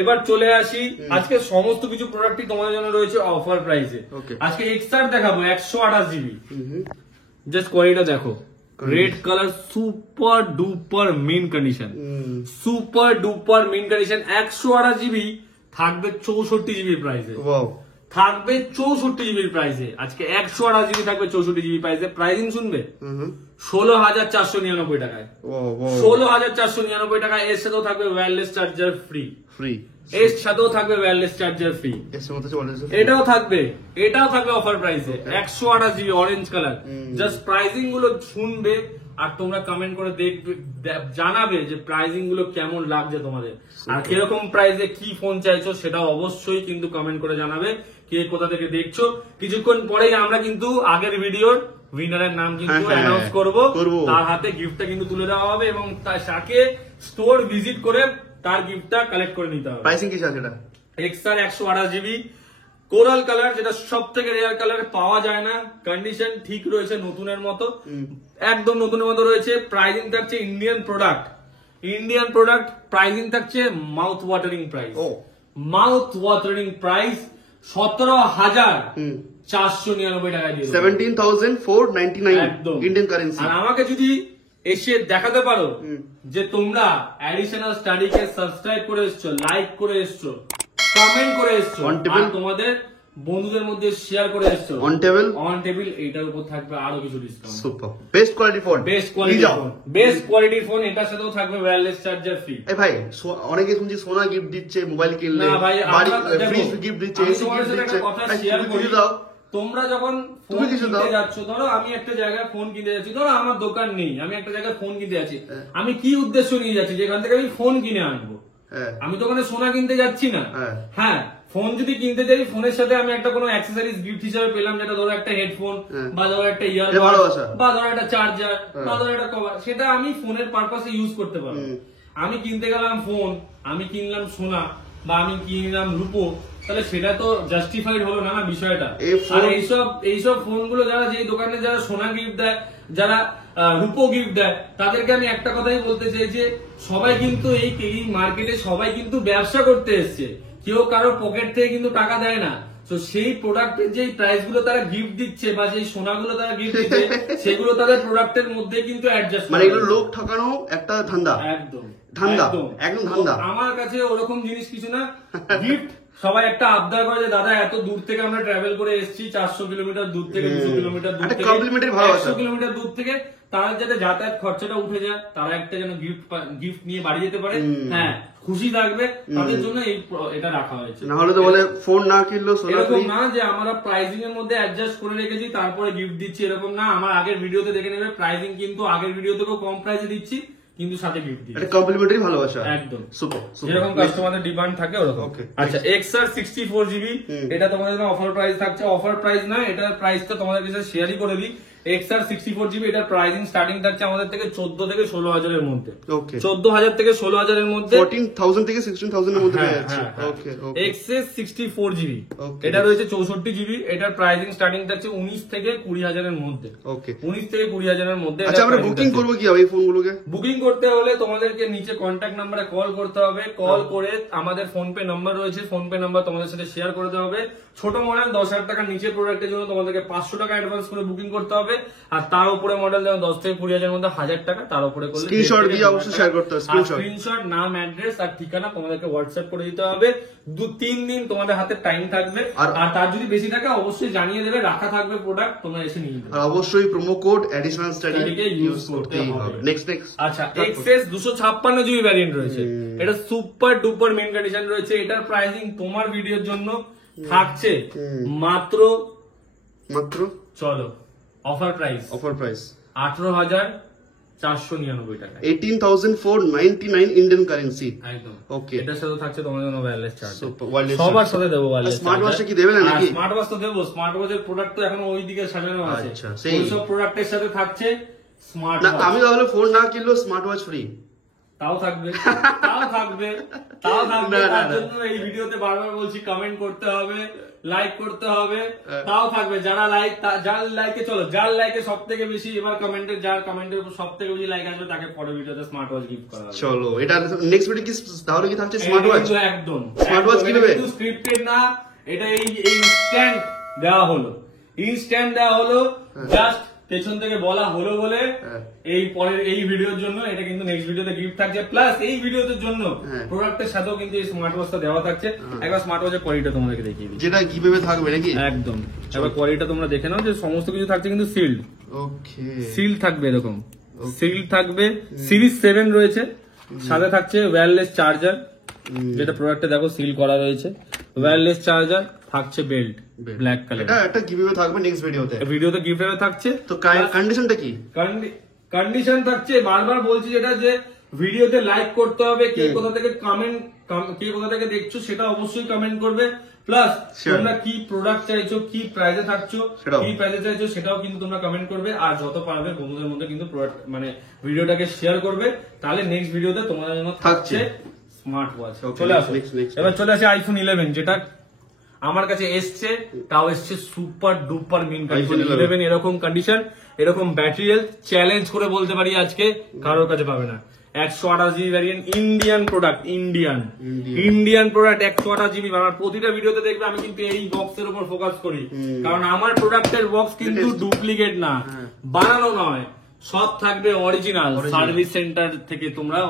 এবার চলে আসি। আজকে সমস্ত কিছু প্রোডাক্টই তোমাদের জন্য রয়েছে অফার প্রাইসে। আজকে XR দেখাবো 128 GB। জাস্ট কোয়ালিটিটা দেখো, red colour, super duper mint condition, super duper mint condition. 128 GB থাকবে 64 GB প্রাইসে, থাকবে 64 GB প্রাইসে। আজকে 128 GB থাকবে 64 GB প্রাইসে। প্রাইসিং শুনবে 16,499 টাকায়, 16,499 টাকায়। এর সাথেও থাকবে ওয়্যারলেস চার্জার ফ্রি, এর সাথেও থাকবে ওয়্যারলেস চার্জার ফ্রি। এটাও থাকবে অফার প্রাইসে 128 GB orange colour. Just pricing গুলো শুনবে আর তোমরা কমেন্ট করে দেখবে, জানাবে যে প্রাইসিং গুলো কেমন লাগছে তোমাদের, আর কিরকম প্রাইসে কি ফোন চাইছো সেটা অবশ্যই কিন্তু কমেন্ট করে জানাবে, কে কোথা থেকে দেখছো। কিছুক্ষণ পরেই আমরা কিন্তু আগের ভিডিওর উইনারের নাম কিন্তু অ্যানাউন্স করব, তার হাতে গিফটটা কিন্তু তুলে দেওয়া হবে এবং তাকে স্টোর ভিজিট করে তার গিফটটা কালেক্ট করে নিতে হবে। প্রাইসিং কি আছে এটা? XR 128 GB কোরাল কালার, যেটা সব থেকে রেয়ার কালার, পাওয়া যায় না। কন্ডিশন ঠিক রয়েছে নতুনের মতো, একদম নতুনের মতো রয়েছে। প্রাইসিং থাকছে ইন্ডিয়ান প্রোডাক্ট, প্রাইসিং থাকছে মাউথ ওয়াটারিং প্রাইস, 17,499 টাকা দিয়ে, 17,499 ইন্ডিয়ান কারেন্সি। আর আমাকে যদি এসে দেখাতে পারো যে তোমরা অ্যাডিশনাল স্টাডিকে সাবস্ক্রাইব করে এসছো, লাইক করে এসছো, কমেন্ট করে এসছো, আর তোমাদের বন্ধুদের মধ্যে শেয়ার করে এসছো, অন টেবিল এইটার উপর থাকবে আরো কিছু discount. Super, best quality phone, best কোয়ালিটির ফোন। এটার সাথেও থাকবে ওয়্যারলেস চার্জার ফ্রি। এই ভাই, অনেকে শুনছি সোনা গিফট দিচ্ছে, মোবাইল কিনলে, না ভাই, বাড়ি ফ্রিজ গিফট দিচ্ছে, এসি গিফট দিচ্ছে। কথা শেয়ার করি, তোমরা যখন ফোন কিনতে যাচ্ছ, ধরো আমি একটা জায়গায় ফোন কিনতে যাচ্ছি, ধরো আমার দোকান নেই, আমি একটা জায়গায় ফোন কিনতে যাচ্ছি, আমি কি উদ্দেশ্য নিয়ে যাচ্ছি, যেখান থেকে আমি ফোন কিনে আনবো, আমি তো ওখানে সোনা কিনতে যাচ্ছি না। হ্যাঁ, ফোন যদি কিনতে যাই, ফোনের সাথে আমি একটা কোনো অ্যাক্সেসরিজ গিফট হিসেবে পেলাম, যেটা ধরো একটা হেডফোন, বা ধরো একটা ইয়ারবাডস, বা ধরো একটা চার্জার, বা ধরো একটা কভার, সেটা আমি ফোনের পারপাসে ইউজ করতে পারবো। আমি কিনতে গেলাম ফোন, আমি কিনলাম সোনা, বা আমি কিনলাম রূপো, তাহলে সেটা তো জাস্টিফাইড হলো না বিষয়টা। আর এইসব ফোনগুলো যারা, যেই দোকানে যারা সোনা গিফট দেয়, যারা রূপো গিফট দেয়, তাদেরকে আমি একটা কথাই বলতে চাই যে সবাই কিন্তু এই মার্কেটে সবাই কিন্তু ব্যবসা করতে এসছে, কেউ কারোর পকেট থেকে কিন্তু টাকা দেয় না। তো সেই প্রোডাক্টের যে প্রাইস গুলো তারা গিফট দিচ্ছে বা যে সোনাগুলো তারা গিফট দিচ্ছে সেগুলো তাদের প্রোডাক্টের মধ্যে কিন্তু অ্যাডজাস্ট মানে এগুলো লোক ঠকানো একটা ধান্দা। একদম একদম ধান্দা। আমার কাছে ওরকম জিনিস কিছু না, গিফট সবাই একটা আবদার করে যে দাদা এত দূর থেকে আমরা ট্রাভেল করে এসেছি, 400 কিলোমিটার দূর থেকে, 200 কিলোমিটার দূর থেকে, 100 কিলোমিটার দূর থেকে, তারা যাতে যাতায়াত খরচাটা উঠে যায়, তারা একটা যেন গিফট নিয়ে বাড়ি যেতে পারে, হ্যাঁ খুশি থাকবে, তাদের জন্য এটা রাখা হয়েছে। না হলে তো বলে ফোন না কিনলো এরকম না যে আমরা প্রাইসিং এর মধ্যে অ্যাডজাস্ট করে রেখেছি তারপরে গিফট দিচ্ছি, এরকম না। আমার আগের ভিডিওতে দেখে নেবে, প্রাইসিং কিন্তু আগের ভিডিও থেকেও কম প্রাইসে দিচ্ছি, কিন্তু সাথে গিফট দিচ্ছি। এটা কমপ্লিমেন্টারি ভালোবাসা। একদম সুপার। যেরকম কাস্টমারদের ডিমান্ড থাকে ওরকম। আচ্ছা, XR 64GB, এটা তোমাদের জন্য অফার প্রাইস থাকছে। অফার প্রাইস না, এটার প্রাইসটা তোমাদের কাছে শেয়ারই করে দিই। XR 64GB এটার প্রাইসিং স্টার্টিং থাকছে আমাদের থেকে 14 থেকে 16,000 এর মধ্যে। 14,000 থেকে 16,000 এর মধ্যে, 14,000 থেকে 16,000 এর মধ্যে পেয়ে যাচ্ছে। ওকে ওকে। XS 64GB এটা রয়েছে 64GB, এটার প্রাইসিং স্টার্টিং থাকছে 19 থেকে 20,000 এর মধ্যে। ওকে, 19 থেকে 20,000 এর মধ্যে। আচ্ছা, আমরা বুকিং করব কিভাবে এই ফোনগুলোকে? বুকিং করতে হলে তোমাদেরকে নিচে কন্ট্যাক্ট নাম্বারে কল করতে হবে। কল করে আমাদের ফোন পে নাম্বার রয়েছে, ফোন পে নাম্বার তোমাদের সাথে শেয়ার করতে হবে। ছোট মডেল 10,000 টাকার নিচে প্রোডাক্টের জন্য তোমাদেরকে 500 টাকা অ্যাডভান্স করে বুকিং করতে হবে, আর তার উপরে মডেল যেমন 10 থেকে 20,000 এর মধ্যে 1,000 টাকা, তার উপরে করলে স্ক্রিনশট দিয়ে অবশ্যই শেয়ার করতে হবে। স্ক্রিনশট, নাম, অ্যাড্রেস আর ঠিকানা তোমাদেরকে হোয়াটসঅ্যাপ করে দিতে হবে। 2-3 দিন তোমাদের হাতে টাইম থাকবে, আর তার যদি বেশি থাকে অবশ্যই জানিয়ে দেবে, রাখা থাকবে প্রোডাক্ট, তোমরা এসে নিয়ে নেবে। আর অবশ্যই promo code additional study use করতেই হবে। নেক্সট আচ্ছা, XS 256GB ভ্যারিয়েন্ট রয়েছে, এটা সুপার ডুপার মেন কন্ডিশন রয়েছে। এটার প্রাইসিং তোমার ভিডিওর জন্য থাকছে মাত্র চলো অফার প্রাইস 18,499 টাকা, 18,499 ইন্ডিয়ান কারেন্সি। একদম ওকে। এটার সাথে থাকছে তোমাদের জন্য ওয়্যারলেস চার্জার, ওয়্যারলেস সবার সাথে দেবো ওয়্যারলেস। স্মার্ট ওয়াচটা কি দেবেন নাকি? স্মার্ট ওয়াচ তো দেবো, স্মার্ট ওয়াচের প্রোডাক্ট তো এখন ওইদিকে সাজানো আছে। আচ্ছা, সেই সব প্রোডাক্টের সাথে থাকছে স্মার্ট না, ওয়াচ। আমি তাহলে ফোন না কিনলেও স্মার্ট ওয়াচ ফ্রি। তাও থাকবে। তার জন্য এই ভিডিওতে বারবার বলছি, কমেন্ট করতে হবে, লাইক করতে হবে, তাও থাকবে। যার লাইকে সব থেকে বেশি, এবার যার কমেন্টের উপর সব থেকে বেশি লাইক আসবে তাকে পরের ভিডিওতে স্মার্ট ওয়াচ গিফট করা হবে। চলো, এটা নেক্সট ভিডিও কি তাহলে কি থাকছে? Smart watch. একদম স্মার্ট ওয়াচ কি নেবে? কিন্তু স্ক্রিপ্টেড না, এটা এই ইনস্ট্যান্ট দেওয়া হলো, জাস্ট পেছন থেকে বলা হলো বলে এই পরের এই ভিডিওর জন্য। এটা কিন্তু নেক্সট ভিডিওতে গিফট থাকছে, প্লাস এই ভিডিওর জন্য প্রোডাক্টের সাথেও কিন্তু এই স্মার্ট ওয়াচটা দেওয়া থাকছে। একবার স্মার্ট ওয়াচের কোয়ালিটিটা তোমাদেরকে দেখিয়ে দিই, যেটা কিভাবে থাকবে নাকি? একদম। এবার কোয়ালিটিটা তোমরা দেখে নাও যে সমস্ত কিছু থাকছে কিন্তু সিল্ড। ওকে, সিল থাকবে, এরকম সিল থাকবে। সিরিজ 7 রয়েছে, সাথে থাকছে ওয়্যারলেস চার্জার, যেটা প্রোডাক্টে দেখো সিল করা রয়েছে। ওয়্যারলেস চার্জার থাকছে, বেল্ট ব্ল্যাক কালার। এটা একটা গিভঅ্যাওয়ে থাকবে নেক্সট ভিডিওতে গিফট থাকছে। তো কন্ডিশনটা কি? কন্ডিশন থাকছে, বারবার বলছি যেটা, যে ভিডিওতে লাইক করতে হবে, কে কোথা থেকে দেখছো সেটা অবশ্যই কমেন্ট করবে, প্লাস তোমরা কি প্রোডাক্ট চাইছো, কি প্রাইসে থাকছো, কি প্রাইসে চাইছো সেটাও কিন্তু তোমরা কমেন্ট করবে। আর যত পারবে বন্ধুদের মধ্যে কিন্তু মানে ভিডিওটাকে শেয়ার করবে, তাহলে নেক্সট ভিডিওতে তোমাদের জন্য থাকছে স্মার্ট ওয়াচ। এবার চলে আসে iPhone 11, যেটা আমার কাছে এসছে, তাও এসছে সুপার ডুপার মিন কন্ডিশন। 11 এরকম কন্ডিশন, এরকম ব্যাটারি হেলথ, চ্যালেঞ্জ করে বলতে পারি আজকে কারোর কাছে পাবে না। 128GB variant, Indian product, Indian product 128GB। আমার প্রতিটা ভিডিওতে দেখবে আমি কিন্তু এই বক্সের উপর ফোকাস করি, কারণ আমার প্রোডাক্টের বক্স কিন্তু ডুপ্লিকেট না, বানানো নয়, সব থাকবে অরিজিনাল। সার্ভিস সেন্টার থেকে তোমরা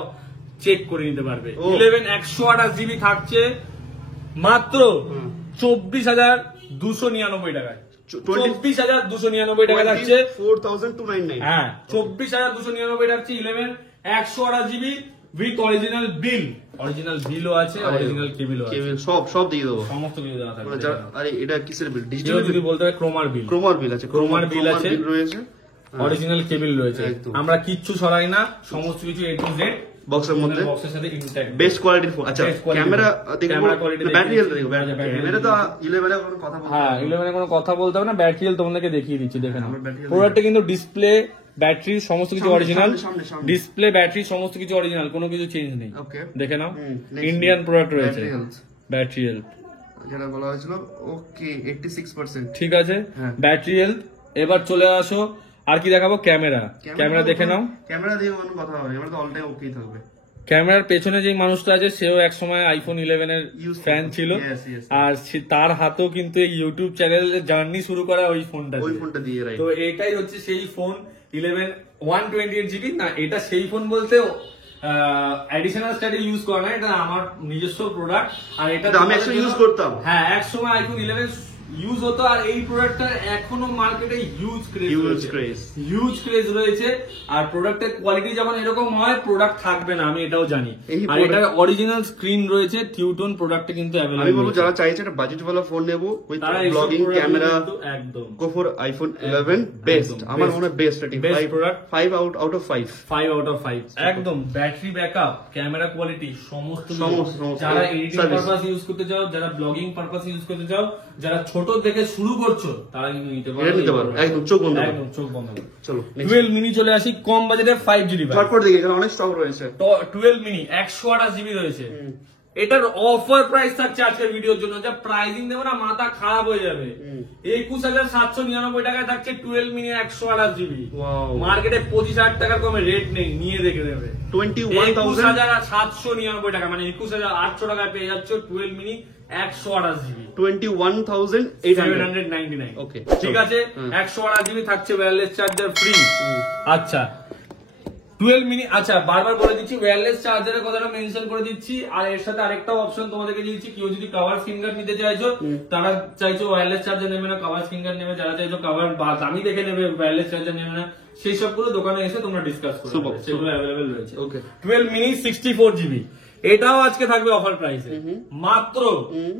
চেক করে নিতে পারবে। 11 128GB থাকছে মাত্র 24,299 টাকায়। 24,299 টাকা যাচ্ছে, 4,299। হ্যাঁ 24,299 টাকা 11 128GB উইথ অরিজিনাল বিলও আছে, অরিজিনাল কেবিলও আছে, সব দিয়ে দেবো, সমস্ত কিছু দেওয়া থাকবে। আরে এটা কিসের বিল? ডিজিটাল যদি বলতে হয় ক্রোমার বিল আছে, ক্রোমার বিল আছে রয়েছে, অরিজিনাল কেবিল রয়েছে। আমরা কিচ্ছু সরাই না, সমস্ত কিছু A to Z বক্সের মধ্যে, বক্সের সাথে ইনট্যাক্ট, বেস্ট কোয়ালিটির ফোন। আচ্ছা, ক্যামেরা দেখো, ব্যাটারি হেলথ দেখো, ক্যামেরা তো 11 এর কোনো কথা বলতে, হ্যাঁ 11 এর কোনো কথা বলতে হবে না। ব্যাটারি হেলথ তোমাদেরকে দেখিয়ে দিচ্ছি, দেখে নাও। প্রোডাক্টে কিন্তু ডিসপ্লে, ব্যাটারি সমস্ত কিছু অরিজিনাল, ডিসপ্লে, ব্যাটারি সমস্ত কিছু অরিজিনাল, কোনো কিছু চেঞ্জ নেই। দেখে নাও, ইন্ডিয়ান প্রোডাক্ট রয়েছে। ব্যাটারি হেলথ যেটা বলা হয়েছিল, ওকে 86%, ঠিক আছে। Battery health. এবার চলে আসো, আর কি দেখাবো? ক্যামেরা দেখে নাও। ক্যামেরা দিয়ে কোনো কথা হবে, ক্যামেরা তো অল টাইম ওকেই থাকবে। ক্যামেরার পেছনে যে মানুষটা আছে সেও একসময় আইফোন 11 এর Use ফ্যান করতো। ছিল, Yes, yes, yes. আর তার হাতেও কিন্তু এই ইউটিউব চ্যানেলের জার্নি শুরু করা ওই ফোনটা ওই দিয়ে। ফোনটা দিয়ে রাইট। তো এটাই হচ্ছে সেই ফোন 11 128 জিবি না, এটা সেই ফোন বলতে অ্যাডিশনাল স্টাডি ইউজ করা না, এটা আমার নিজস্ব প্রোডাক্ট। আর এটা আমি একসময় ইউজ করতাম। হ্যাঁ, একসময় আইফোন 11 ইউজ হতো, আর এই প্রোডাক্টটা এখনো মার্কেটে হিউজ ক্রেজ রয়েছে। আর প্রোডাক্টের কোয়ালিটি যখন এরকম হয়, প্রোডাক্ট থাকবে না, আমি এটাও জানি। আর এটার অরিজিনাল স্ক্রিন রয়েছে, টিউটোন প্রোডাক্টে কিন্তু আমি अवेलेबल। বলবো যারা চাইছে একটা বাজেট वाला ফোন নেব উইথ তারা ব্লগিং ক্যামেরা, একদম গো ফর আইফোন 11 বেস্ট। আমার মনে হয় best rating, Best product। 5 out of 5 5 out of 5 একদম। ব্যাটারি ব্যাকআপ, ক্যামেরা কোয়ালিটি, সমস্ত সমস্ত। যারা এডিটিং Service। পারপাস ইউজ করতে চাও, যারা ব্লগিং পারপাস ইউজ করতে চাও, যারা ছোট থেকে শুরু করছো, তারা কিন্তু নিতে পারো। একদম চোখ বন্ধ করো। একদম চোখ বন্ধ করো। চলো 12 মিনি চলে আসি, কম বাজেটে 5 জিবি। ঝটপট দেখি এখানে অনেক স্টক রয়েছে। 12 মিনি 128 জিবি রয়েছে। এটার অফার প্রাইস থাকছে আজকের ভিডিওর জন্য, যা প্রাইসিং দেবো না মাথা খারাপ হয়ে যাবে। 21,799 টাকায় থাকছে 12 মিনি 128 জিবি। Wow। মার্কেটে 25,000 টাকার কমে রেট নেই, নিয়ে দেখে দেবে। 21,000 21,799 টাকা, মানে 21,800 টাকায় পেয়ে যাচ্ছ 12 মিনি 128 জিবি। 21,800। 799। Okay, ঠিক চলো। আছে, 128 জিবি থাকছে, ওয়্যারলেস চার্জার ফ্রি। আচ্ছা 12 মিনি, আচ্ছা বারবার বলে দিচ্ছি, ওয়্যারলেস চার্জারের কথাটা মেনশন করে দিচ্ছি। আর এর সাথে আরেকটা অপশন তোমাদেরকে দিচ্ছি, কেউ যদি কভার ফিঙ্গার নিতে চাইছো, তারা চাইছো ওয়্যারলেস চার্জার নেবে না, কভার ফিঙ্গার নেবে, যারা চাইছো কভার বা দামি দেখে নেবে, ওয়্যারলেস চার্জার নেবে না, সেই সবগুলো দোকানে এসে তোমরা ডিসকাস করো, Super, সেগুলো অ্যাভেলেবেল রয়েছে। Okay। 12 মিনি 64 জিবি, এটাও আজকে থাকবে অফার প্রাইসে, মাত্র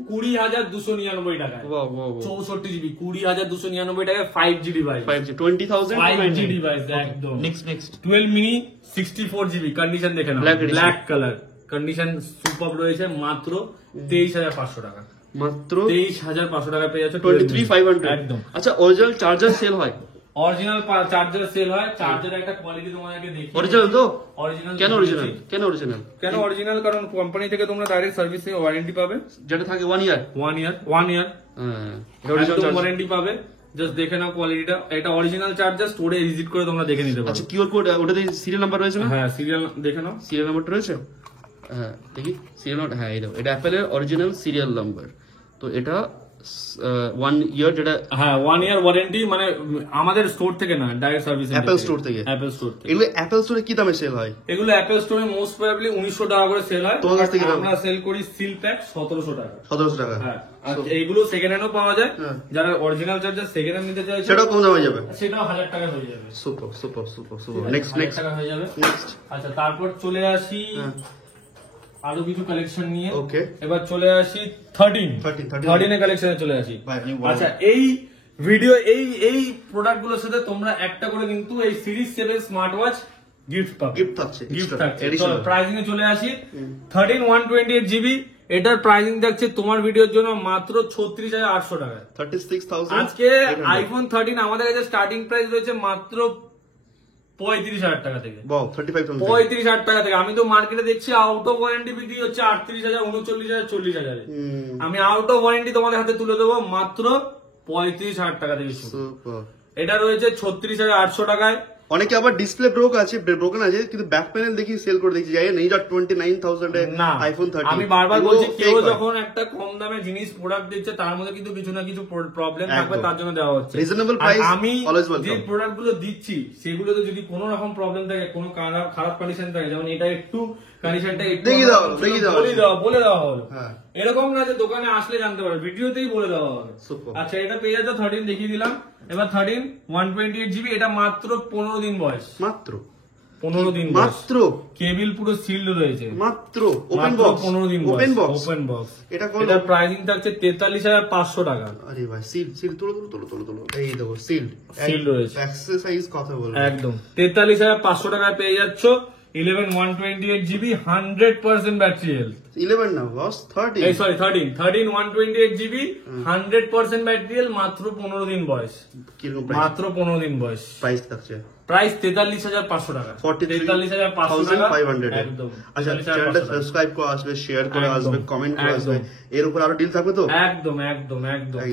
20,299 টাকায়। Wow, wow, wow। 64 জিবি 20,299 টাকায় 5G device. 5G 20,000 5G device একদম। নেক্সট 12 মিনি 64 জিবি, কন্ডিশন দেখে নাও, Black edition। Black colour, condition super রয়েছে, মাত্র 23,500 টাকা। মাত্র 23,500 টাকা পেয়ে যাচ্ছ 23,500 একদম। আচ্ছা অরিজিনাল চার্জার সেল হয়? অরিজিনাল চার্জার সেল হয়, চার্জারের একটা কোয়ালিটি তোমাদেরকে দেখি। অরিজিনাল তো? অরিজিনাল কেন অরিজিনাল? কেন অরিজিনাল? কেন অরিজিনাল? কারণ কোম্পানি থেকে তোমরা ডাইরেক্ট সার্ভিসিং ওয়ারেন্টি পাবে, যেটা থাকে 1 ইয়ার। 1 ইয়ার হ্যাঁ, এটা অরিজিনাল একদম চার্জার। ওয়ারেন্টি পাবে। জাস্ট দেখে নাও কোয়ালিটিটা, এটা অরিজিনাল চার্জার, স্টোরে ভিজিট করে তোমরা দেখে নিতে পারো। আচ্ছা কিউআর কোড ওটাতে সিরিয়াল নাম্বার রয়েছে না? হ্যাঁ, সিরিয়াল দেখে নাও। সিরিয়াল নাম্বারটা রয়েছে? হ্যাঁ দেখি সিরিয়াল নাম্বার। হ্যাঁ এই দেখো, এটা অ্যাপেলের অরিজিনাল সিরিয়াল নাম্বার। তো এটা 1 ইয়ার, যেটা হ্যাঁ 1 ইয়ার ওয়ারেন্টি, মানে আমাদের স্টোর থেকে না, ডাইরেক্ট সার্ভিস অ্যাপেল স্টোর থেকে। অ্যাপেল স্টোর থেকে। এগুলো অ্যাপেল স্টোরে কি দামে সেল হয়? এগুলো অ্যাপেল স্টোরে মোস্ট প্রবাবলি 1900 টাকা করে সেল হয়। তোমার কাছ থেকে আমরা সেল করি সিল প্যাক 1700 টাকা। 1700 টাকা। হ্যাঁ, আর এইগুলো সেকেন্ড হ্যান্ডও পাওয়া যায়। হ্যাঁ। যারা অরিজিনাল চার্জার সেকেন্ড হ্যান্ড নিতে চাইছে, সেটাও কম দামে যাবে। সেটাও 1000 টাকা হয়ে যাবে। Super super super super. 1000 next টাকা হয়ে যাবে। নেক্সট আচ্ছা তারপর চলে আসি আরো কিছু কালেকশন নিয়ে। ওকে। এবার চলে আসি 13 এর কালেকশনে চলে আসি। ভাই, আমি বলবো। আচ্ছা এই ভিডিও এই প্রোডাক্ট গুলোর সাথে তোমরা একটা করে কিন্তু এই সিরিজ 7 স্মার্ট ওয়াচ গিফট পাবে। গিফট থাকছে, গিফট extra, থাকছে। additional। প্রাইসিং এ চলে আসি 13 128 জিবি, এটার প্রাইসিং থাকছে তোমার ভিডিওর জন্য মাত্র 36,800 টাকা। 36,000। আজকে আইফোন 13 আমাদের কাছে স্টার্টিং প্রাইস রয়েছে মাত্র 35,000 টাকা থেকে। বাও 35,000। 35,000 টাকা থেকে। আমি তো মার্কেটে দেখছি আউট অফ ওয়ারেন্টি বিক্রি হচ্ছে 38,000, 39,000, 40,000। আমি আউট অফ ওয়ারেন্টি তোমাদের হাতে তুলে দেবো মাত্র 35,000 টাকা থেকে শুরু। সুপার। এটা রয়েছে 36,800 টাকায়। অনেকে আবার ডিসপ্লে ব্রোকেন আছে, কিন্তু ব্যাক প্যানেল দেখি সেল করে দেখছি, যাই নেই, 29,000 এ না, আইফোন 13। আমি বারবার বলছি, এগুলো কেউ fake হয়। যখন একটা কম দামে জিনিস প্রোডাক্ট দিচ্ছে, তার মধ্যে কিন্তু কিছু না কিছু প্রবলেম থাকবে, একদম। তার জন্য দেওয়া হচ্ছে। Reasonable আর price, আমি always যে welcome। প্রোডাক্ট গুলো দিচ্ছি সেগুলোতে যদি কোনো রকম প্রবলেম থাকে, কোনো খারাপ কন্ডিশন থাকে, যেমন এটা একটু কন্ডিশনটা একটু দেখিয়ে দেওয়া হলো, দেখিয়ে দেওয়া হলো। বলে দেওয়া হলো। হ্যাঁ। এরকম না যে দোকানে আসলে জানতে পারবে, ভিডিওতেই বলে দেওয়া হবে। Super। আচ্ছা এটা পেয়ে যাচ্ছে 13 দেখিয়ে দিলাম। এবার 13 128 জিবি, এটা মাত্র 15 দিন বয়স। মাত্র 15 দিন বয়স। মাত্র কেবিল পুরো সিলড রয়েছে। মাত্র ওপেন মাত্র বক্স। 15 দিন ওপেন বক্স। Open box. এটা কত? এটার প্রাইসিং থাকছে 43,500 টাকা। আরে ভাই সিল তোলো। এই দেখো সিল রয়েছে। এক্সারসাইজ কথা বলবো। একদম 43,500 টাকায় পেয়ে যাচ্ছ 11 128 জিবি 100% ব্যাটারি হেলথ। 11 না বস, 30। এই সরি 13 128 জিবি 100% ব্যাটারি হেলথ, মাত্র 15 দিন বয়স। কিরকম প্রাইস? মাত্র 15 দিন বয়স। প্রাইস থাকছে প্রাইস 43,500 টাকা। 43,500 একদম। আচ্ছা চ্যানেলটা সাবস্ক্রাইব করে আসবে, শেয়ার করে একদম, আসবে, কমেন্ট করে একদম। আসবে। এর উপর আরো ডিল থাকবে তো? একদম।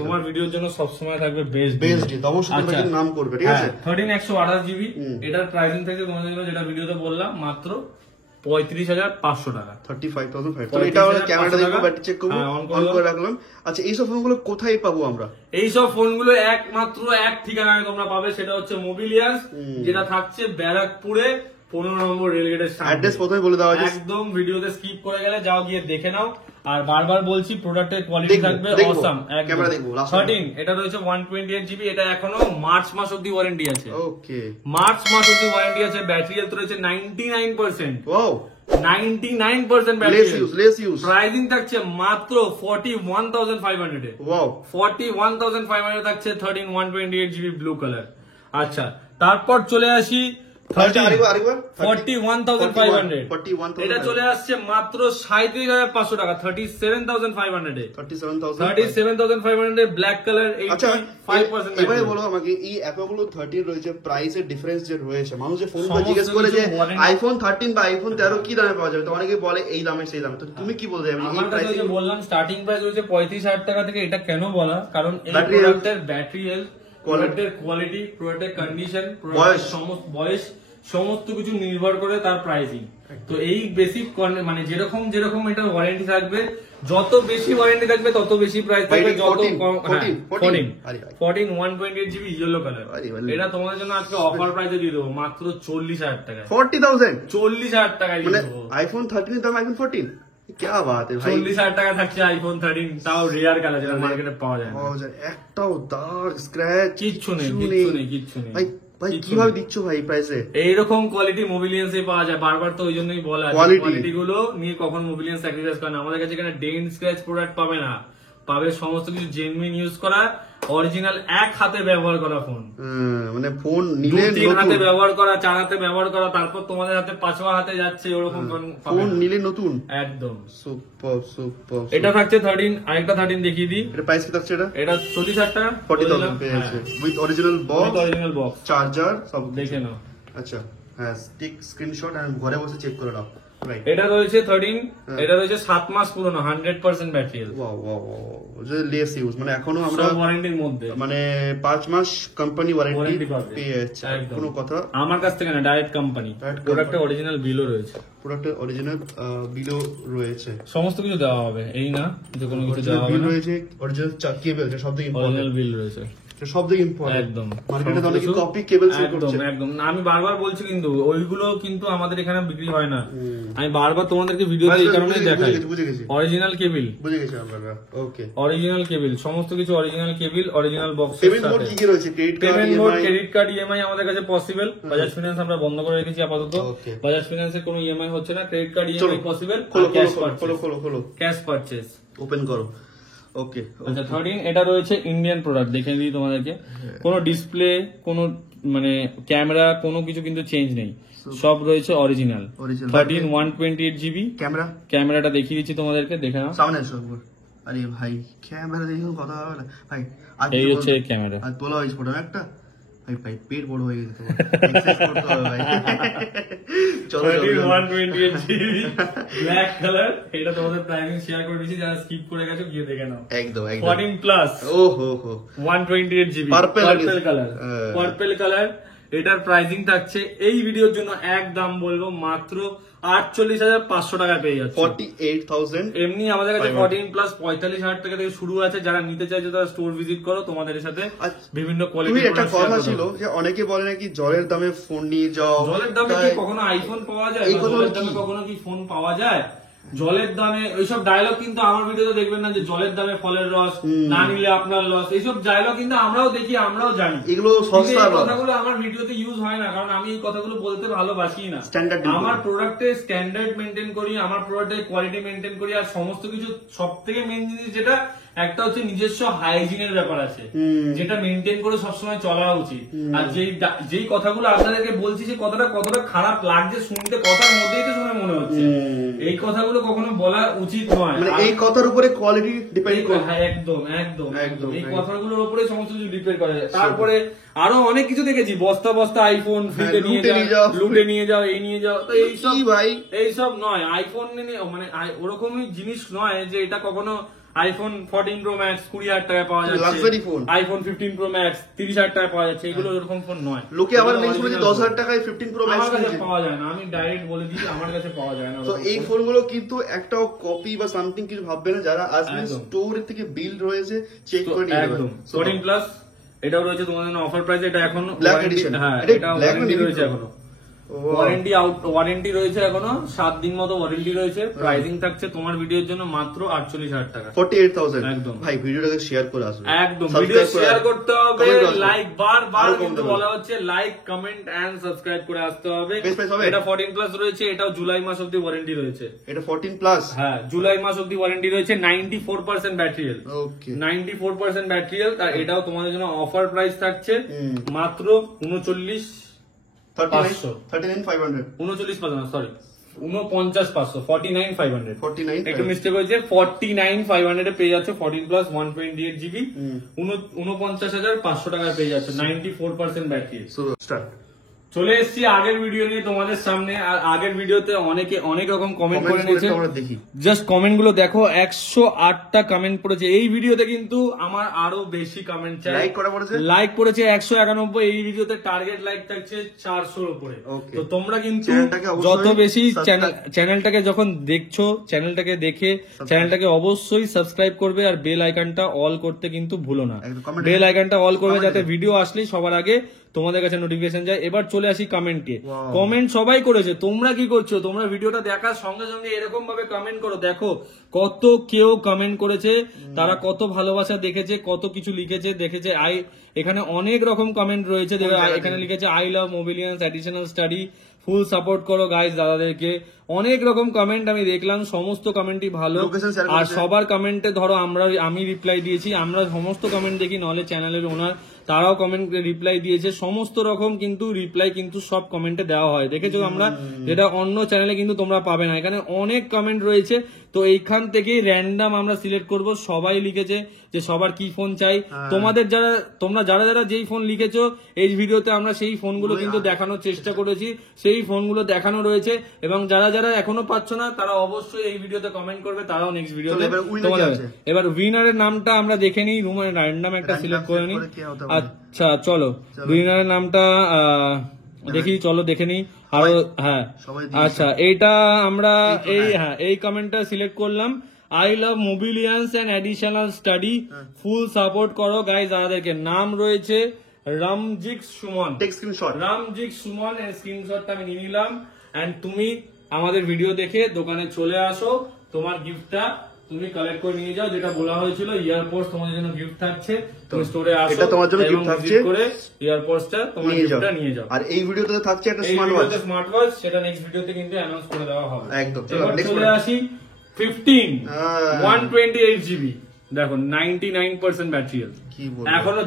তোমার ভিডিওর জন্য সবসময় থাকবে বেস্ট বেস্ট ডিল, অবশ্যই তোমরা কিন্তু নাম করবে, ঠিক আছে? 13 128 জিবি, এটার প্রাইসিং থেকে তোমাদের জন্য যেটা ভিডিওতে বললাম মাত্র 35,500 টাকা। 35,500 এটা আমরা ক্যামেরাটা দেখবো, ব্যাটারি চেক করবো, হ্যাঁ, on অন করে রাখলাম। আচ্ছা এইসব ফোনগুলো কোথায় পাবো আমরা? এইসব ফোনগুলো একমাত্র এক ঠিকানায় তোমরা পাবে, সেটা হচ্ছে মোবিলিয়াস, যেটা থাকছে ব্যারাকপুরে 15 নম্বর রেলগেটের সামনে। অ্যাড্রেস প্রথমে বলে দেওয়া আছে, একদম ভিডিওতে স্কিপ করে গেলে যাও গিয়ে দেখে নাও। আর বারবার বলছি প্রোডাক্টের কোয়ালিটি দেখবো, থাকবে দেখবো। অসাম। ক্যামেরা দেখবো, last 13 এটা রয়েছে 128 জিবি, এটা এখনো মার্চ মাস অবধি ওয়ারেন্টি আছে। ওকে মার্চ মাস অবধি ওয়ারেন্টি আছে। ব্যাটারি হেলথ রয়েছে 99%। Wow 99% less battery. Use, less use. Pricing থাকছে মাত্র 41,500 এ। ওয়াও 41,500 থাকছে 13 128 জিবি ব্লু কালার। আচ্ছা তারপর চলে আসি আচ্ছা, আরেকবার 41,500। 41,500 এটা চলে আসছে মাত্র 37,500 টাকা, 37,500 এ। 37,500 এ ব্ল্যাক কালার, আচ্ছা 85% এবারে বলো আমাকে, এই অ্যাপোলো 13 রয়েছে, প্রাইসের ডিফারেন্স যে রয়েছে, মানুষ যে ফোনটা সমস্ত জিজ্ঞেস করে যে কিছু warranty- আইফোন 13 বা আইফোন 13 কি দামে পাওয়া যাবে, তো অনেকে বলে এই দামে সেই দামে, তো তুমি কি বলতে চাইবে? আমার কাছে যে বললাম স্টার্টিং প্রাইস হচ্ছে 35,000 টাকা থেকে। এটা কেন বলা, কারণ এই Battery প্রোডাক্টের ব্যাটারি হেলথ, প্রোডাক্টের কোয়ালিটি, প্রোডাক্টের কন্ডিশন, বয়স। সমস্ত বয়স, সমস্ত কিছু নির্ভর করে তার প্রাইসিং। তো এই বেসিক মানে যেরকম যেরকম এটা ওয়ারেন্টি থাকবে, যত বেশি ওয়ারেন্টি থাকবে তত বেশি প্রাইস থাকবে। যত 14 14 128 জিবি ইয়েলো কালার, আরে ভাই। এটা তোমাদের জন্য আজকে অফার প্রাইসে দিয়ে দেবো মাত্র 40,000 টাকা। 40,000 40,000 টাকায় দিয়ে মানে দেবো। আইফোন 13 দাম আইফোন 14, क्या बात है भाई। 40,000 টাকা থাকছে আইফোন 13, তাও রেয়ার কালার, যেটা মার্কেটে পাওয়া যায় না। একটাও দাগ স্ক্র্যাচ কিচ্ছু নেই, কিচ্ছু নেই, কিচ্ছু নেই। ভাই ভাই কিচ্ছু কিভাবে নেই। দিচ্ছ ভাই প্রাইসে? এইরকম কোয়ালিটি মোবিলিয়ান্সে পাওয়া যায়। বারবার তো ওই জন্যই বলা, Quality। কোয়ালিটি গুলো নিয়ে কখন মোবিলিয়ান্স স্যাক্রিফাইস করে না। আমাদের কাছে এখানে ডেন্ট স্ক্র্যাচ প্রোডাক্ট পাবে না, পাবে সমস্ত কিছু জেনুইন ইউজ করা, অরিজিনাল এক হাতে ব্যবহার করা ফোন। মানে ফোন নিলে 2-3 হাতে নতুন, ব্যবহার করা, 4 হাতে ব্যবহার করা, তারপর তোমাদের হাতে 5ওয়া হাতে যাচ্ছে, ওরকম ফোন পাবে ফোন না। নিলে নতুন। একদম সুপার সুপার। এটা থাকছে 13, আরেকটা 13 দেখিয়ে দিই। এটা প্রাইস কি থাকছে? এটা এটা 40,000 টাকা, 40,000 পেয়েছে with original box, original box. Charger সব দেখে নাও। আচ্ছা হ্যাঁ, স্টিক স্ক্রিনশট আর ঘরে বসে চেক করে নাও। রাইট, এটা রয়েছে 13, এটা রয়েছে 7 মাস পুরনো, 100% battery health, wow wow wow, যে লেস ইউজ, মানে এখনো আমরা সব ওয়ারেন্টির মধ্যে। মানে 5 মাস কোম্পানি ওয়ারেন্টি Warranty পাবে। পেয়ে যাচ্ছে। আর একদম। কোনো কথা, আমার কাছ থেকে না, ডাইরেক্ট কোম্পানি। Direct প্রোডাক্টে অরিজিনাল বিলও রয়েছে, প্রোডাক্টের অরিজিনাল বিলও রয়েছে, সমস্ত কিছু দেওয়া হবে, এই না যে কোনো কিছু অরিজিনাল দেওয়া হবে বিল না। রয়েছে, অরিজিনাল কেবল, যে সব থেকে অরিজিনাল ইম্পর্টেন্ট, বিল রয়েছে, সব থেকে ইম্পর্টেন্ট। একদম। মার্কেটে তো অনেকে সমস্ত কপি কেবল সেল একদম করছে। একদম না, আমি বারবার বলছি কিন্তু ওইগুলো কিন্তু আমাদের এখানে বিক্রি হয় না। আমি বারবার তোমাদেরকে ভিডিওতে এই কারণে দেখাই, বুঝে গেছি অরিজিনাল কেবিল, বুঝে গেছি আমরা। ওকে, অরিজিনাল কেবিল, সমস্ত কিছু original cable, original box. Payment mode কি কি রয়েছে? Credit card, payment mode, EMI? Credit card, EMI আমাদের কাছে পসিবল। বাজাজ ফিনান্স আমরা বন্ধ করে রেখেছি আপাতত। Okay. বাজাজ ফিনান্সের কোনো ইএমআই হচ্ছে না, ক্রেডিট কার্ড চলো ইএমআই পসিবল, খোলো ক্যাশ খোলো খোলো পারচেজ, খোলো খোলো, ক্যাশ পারচেজ। ওপেন করো। ওকে, আচ্ছা 13 এটা রয়েছে ইন্ডিয়ান প্রোডাক্ট, দেখে দিই তোমাদেরকে। কোনো ডিসপ্লে, কোনো মানে ক্যামেরা, কোনো কিছু কিন্তু চেঞ্জ নেই, সব রয়েছে অরিজিনাল। Original। 13 128 জিবি। ক্যামেরা ক্যামেরাটা দেখিয়ে দিচ্ছি তোমাদেরকে, দেখে নাও। সামনে এসো একবার। আরে ভাই ক্যামেরা দেখুন, কথা হবে না ভাই। আজ এই তো হচ্ছে ক্যামেরা। আজ তোলা হয়েছে ফটো একটা, ভাই ভাই পেট বড় হয়ে গেছে তোমার, এক্সারসাইজ করতে হবে ভাই। চলো 13 128 জিবি ব্ল্যাক কালার, এটা তোমাদের প্রাইমিং শেয়ার করে দিয়েছি, যারা স্কিপ করে গেছো গিয়ে দেখে নাও। একদম একদম। 14 প্লাস ও হো হো, 128 GB Purple colour, purple colour. এটার প্রাইসিং থাকছে এই ভিডিওর জন্য একদম বলবো মাত্র 48,500 টাকা পেয়ে যাচ্ছে। 48,000। এমনি আমাদের কাছে 14 প্লাস 45,000 টাকা থেকে শুরু আছে। যারা নিতে চাইছে তারা স্টোর ভিজিট করো, তোমাদের সাথে আচ্ছা, বিভিন্ন তুমি কোয়ালিটি। একটা কথা ছিল যে অনেকে বলে নাকি জলের দামে ফোন নিয়ে যাও, জলের দামে কি কখনো আইফোন পাওয়া যায়? এই বা কথা জলের কি? দামে কখনো কি ফোন পাওয়া যায়? জলের দামে ওইসব ডায়লগ কিন্তু আমার ভিডিওতে দেখবেন না, যে জলের দামে ফলের রস, না নিলে আপনার লস, এইসব ডায়লগ কিন্তু আমরাও দেখি, আমরাও জানি। এগুলো কিন্তু সস্তা এই নয়। কথাগুলো আমার ভিডিওতে ইউজ হয় না, কারণ আমি এই কথাগুলো বলতে ভালোবাসি না। Standard আমার প্রোডাক্টের স্ট্যান্ডার্ড মেনটেন করি, আমার প্রোডাক্টের কোয়ালিটি মেনটেন করি, আর সমস্ত কিছু সব থেকে মেন জিনিস যেটা একটা হচ্ছে নিজস্ব হাইজিনের ব্যাপার আছে, যেটা মেনটেন করে সবসময় চলা উচিত। আর যেই কথাগুলো আপনাদেরকে বলছি, যে কথাটা কতটা খারাপ লাগছে শুনতে, কথার মধ্যেই তো শুনে মনে হচ্ছে, এই কথাগুলো কখনো বলা উচিত নয়। মানে এই কথার উপরে কোয়ালিটি ডিপেন্ড করে। হ্যাঁ, একদম একদম একদম, এই একদম। কথাগুলোর উপরে সমস্ত কিছু ডিপেন্ড করে। তারপরে আরো অনেক কিছু দেখেছি, বস্তা বস্তা আইফোন ফ্রিতে নিয়ে লুটে নিয়ে যাও, যাও। লুটে নিয়ে যাও, এই নিয়ে যাও। তো এইসব কি ভাই? এইসব নয়, আইফোন মানে ওরকমই জিনিস নয় যে এটা কখনো আইফোন 14 প্রো ম্যাক্স 20,000 টাকায় পাওয়া যাচ্ছে, luxury phone. IPhone 15 pro max 30,000 টাকায় পাওয়া যাচ্ছে, এগুলো এরকম ফোন নয়। লোকে আবার এগুলো নেক্সট বলে original 10,000 ফোন। টাকায় 15 প্রো ম্যাক্স আমার কাছে কিনছে। পাওয়া যায় না, আমি ডাইরেক্ট বলে দিই আমার কাছে পাওয়া যায় না। তো এই ফোনগুলো কিন্তু একটা কপি বা সামথিং কিছু ভাববে না, যারা আসবে একদম। স্টোর থেকে বিল্ড রয়েছে চেক করে নিয়ে একদম নেবে। 14 প্লাস এটাও রয়েছে তোমাদের জন্য অফার প্রাইস। এটা এখন Black warranty- edition। হ্যাঁ এটা এটা black ওয়ারেন্টি না রয়েছে navy এখনো, ওয়ারেন্টি রয়েছে এখনো 7 দিন মতো ওয়ারেন্টি রয়েছে। প্রাইসিং থাকছে তোমার ভিডিওর জন্য মাত্র 48,000 টাকা। 48,000। একদম। ভাই ভিডিওটাকে শেয়ার করে আসবে, একদম Subscribe ভিডিও করে শেয়ার আসবে, করতে হবে, comment করে আসবে। লাইক বারবার আরো কিন্তু comment বলা হচ্ছে লাইক কমেন্ট এন্ড সাবস্ক্রাইব করে আসতে হবে। Best price হবে? এটা 14 প্লাস রয়েছে, এটাও জুলাই মাস অবধি ওয়ারেন্টি রয়েছে। এটা 14 প্লাস। হ্যাঁ জুলাই মাস অবধি ওয়ারেন্টি রয়েছে। 94% ব্যাটারি হেলথ, ওকে 94% ব্যাটারি হেলথ। আর এটাও তোমাদের জন্য অফার প্রাইস থাকছে মাত্র 39,500 39,500 সরি 49,500 49,500 49 একটু মিস্টেক হয়েছে। 49,500 এ পেয়ে যাচ্ছে 14 প্লাস 128 জিবি 49,500 টাকায় পেয়ে যাচ্ছে 94% ব্যাটারি। So start. চলে এসেছি আগের ভিডিও নিয়ে তোমাদের সামনে। আর আগের ভিডিওতে অনেকে অনেক রকম কমেন্ট করে নিয়েছে, আমরা দেখি জাস্ট কমেন্ট গুলো দেখো। 108টা কমেন্ট পড়েছে এই ভিডিওতে, কিন্তু আমার আরো বেশি কমেন্ট চাই। লাইক করা পড়েছে, লাইক পড়েছে 191। এই ভিডিওতে টার্গেট লাইক থাকছে 400-র উপরে। Okay. তো তোমরা কিন্তু চ্যানেলটাকে অবশ্যই যত বেশি subscribe- চ্যানেলটাকে যখন দেখছো, চ্যানেলটাকে দেখে চ্যানেলটাকে অবশ্যই সাবস্ক্রাইব করবে আর বেল আইকনটা অল করতে কিন্তু ভুলো না। একদম, comment- বেল আইকনটা অল করবে comment যাতে এ। ভিডিও আসলেই সবার আগে তোমাদের কাছে নোটিফিকেশন যায়। এবার চলে আসি কমেন্টে। Wow. কমেন্ট সবাই করেছে, তোমরা কি করছো? তোমরা ভিডিওটা দেখার সঙ্গে সঙ্গে এরকম ভাবে কমেন্ট করো। দেখো কত কেউ কমেন্ট করেছে, তারা কত ভালোবাসা দেখেছে, কত কিছু লিখেছে দেখেছে। এখানে অনেক রকম কমেন্ট রয়েছে। দেখো এখানে লিখেছে I love Mobilians additional study, full support করো গাইজ দাদাদেরকে। অনেক রকম কমেন্ট আমি দেখলাম, সমস্ত কমেন্টই ভালো। Location share আর করেছে। সবার কমেন্টে ধরো আমি রিপ্লাই দিয়েছি, আমরা সমস্ত কমেন্ট দেখি, নলে চ্যানেলের ওনার তারাও কমেন্ট রিপ্লাই দিয়েছে। সমস্ত রকম কিন্তু রিপ্লাই কিন্তু সব কমেন্টে দেওয়া হয়, দেখেছো আমরা, যেটা অন্য চ্যানেলে কিন্তু তোমরা পাবে না। এখানে অনেক কমেন্ট রয়েছে, তো এইখান থেকেই র্যান্ডাম আমরা সিলেক্ট করব। সবাই লিখেছে যে সবার কি ফোন চাই। তোমরা যারা যেই ফোন লিখেছো এই ভিডিওতে আমরা সেই ফোনগুলো কিন্তু দেখানোর চেষ্টা করেছি, সেই ফোনগুলো দেখানো রয়েছে। এবং যারা এখনো পাচ্ছ না তারা অবশ্যই এই ভিডিওতে কমেন্ট করবে, তারাও নেক্সট ভিডিওতে এবার winner তোমাদের কে আছে? এবার উইনারের নামটা আমরা দেখে নিই। র্যান্ডাম একটা সিলেক্ট করে নিই। কে হতে পারে? আচ্ছা চলো উইনারের নামটা দেখি, চলো দেখে নিই আরো। হ্যাঁ সবাই আচ্ছা এইটা আমরা এই কমেন্টটা সিলেক্ট করলাম। I love Mobilians and additional study, full support করো গাইজ দাদাদেরকে। নাম রয়েছে রামজিক সুমন। Take screenshot. রামজিক সুমন এর স্ক্রিনশটটা আমি নিয়ে নিলাম। এন্ড তুমি আমাদের ভিডিও দেখে দোকানে চলে আসো, তোমার গিফটটা তুমি কালেক্ট করে নিয়ে যাও। যেটা বলা হয়েছিল ইয়ারপোর্টস তোমাদের জন্য গিফট থাকছে, তুমি স্টোরে আসো, এটা তোমার জন্য এবং gift থাকছে। visit করে ইয়ারপোর্টসটা তোমার নিয়ে যাও। গিফটটা নিয়ে যাও। আর এই ভিডিওতে থাকছে একটা এই স্মার্ট ওয়াচ। ভিডিওতে স্মার্ট ওয়াচ, সেটা নেক্সট ভিডিওতে কিন্তু অ্যানাউন্স করে দেওয়া হবে। একদম। চলো, এবার next চলে product। আসি 15 হ্যাঁ। 128 জিবি। দেখো 99% ব্যাটারি হেলথ। কি বলবো? এখনো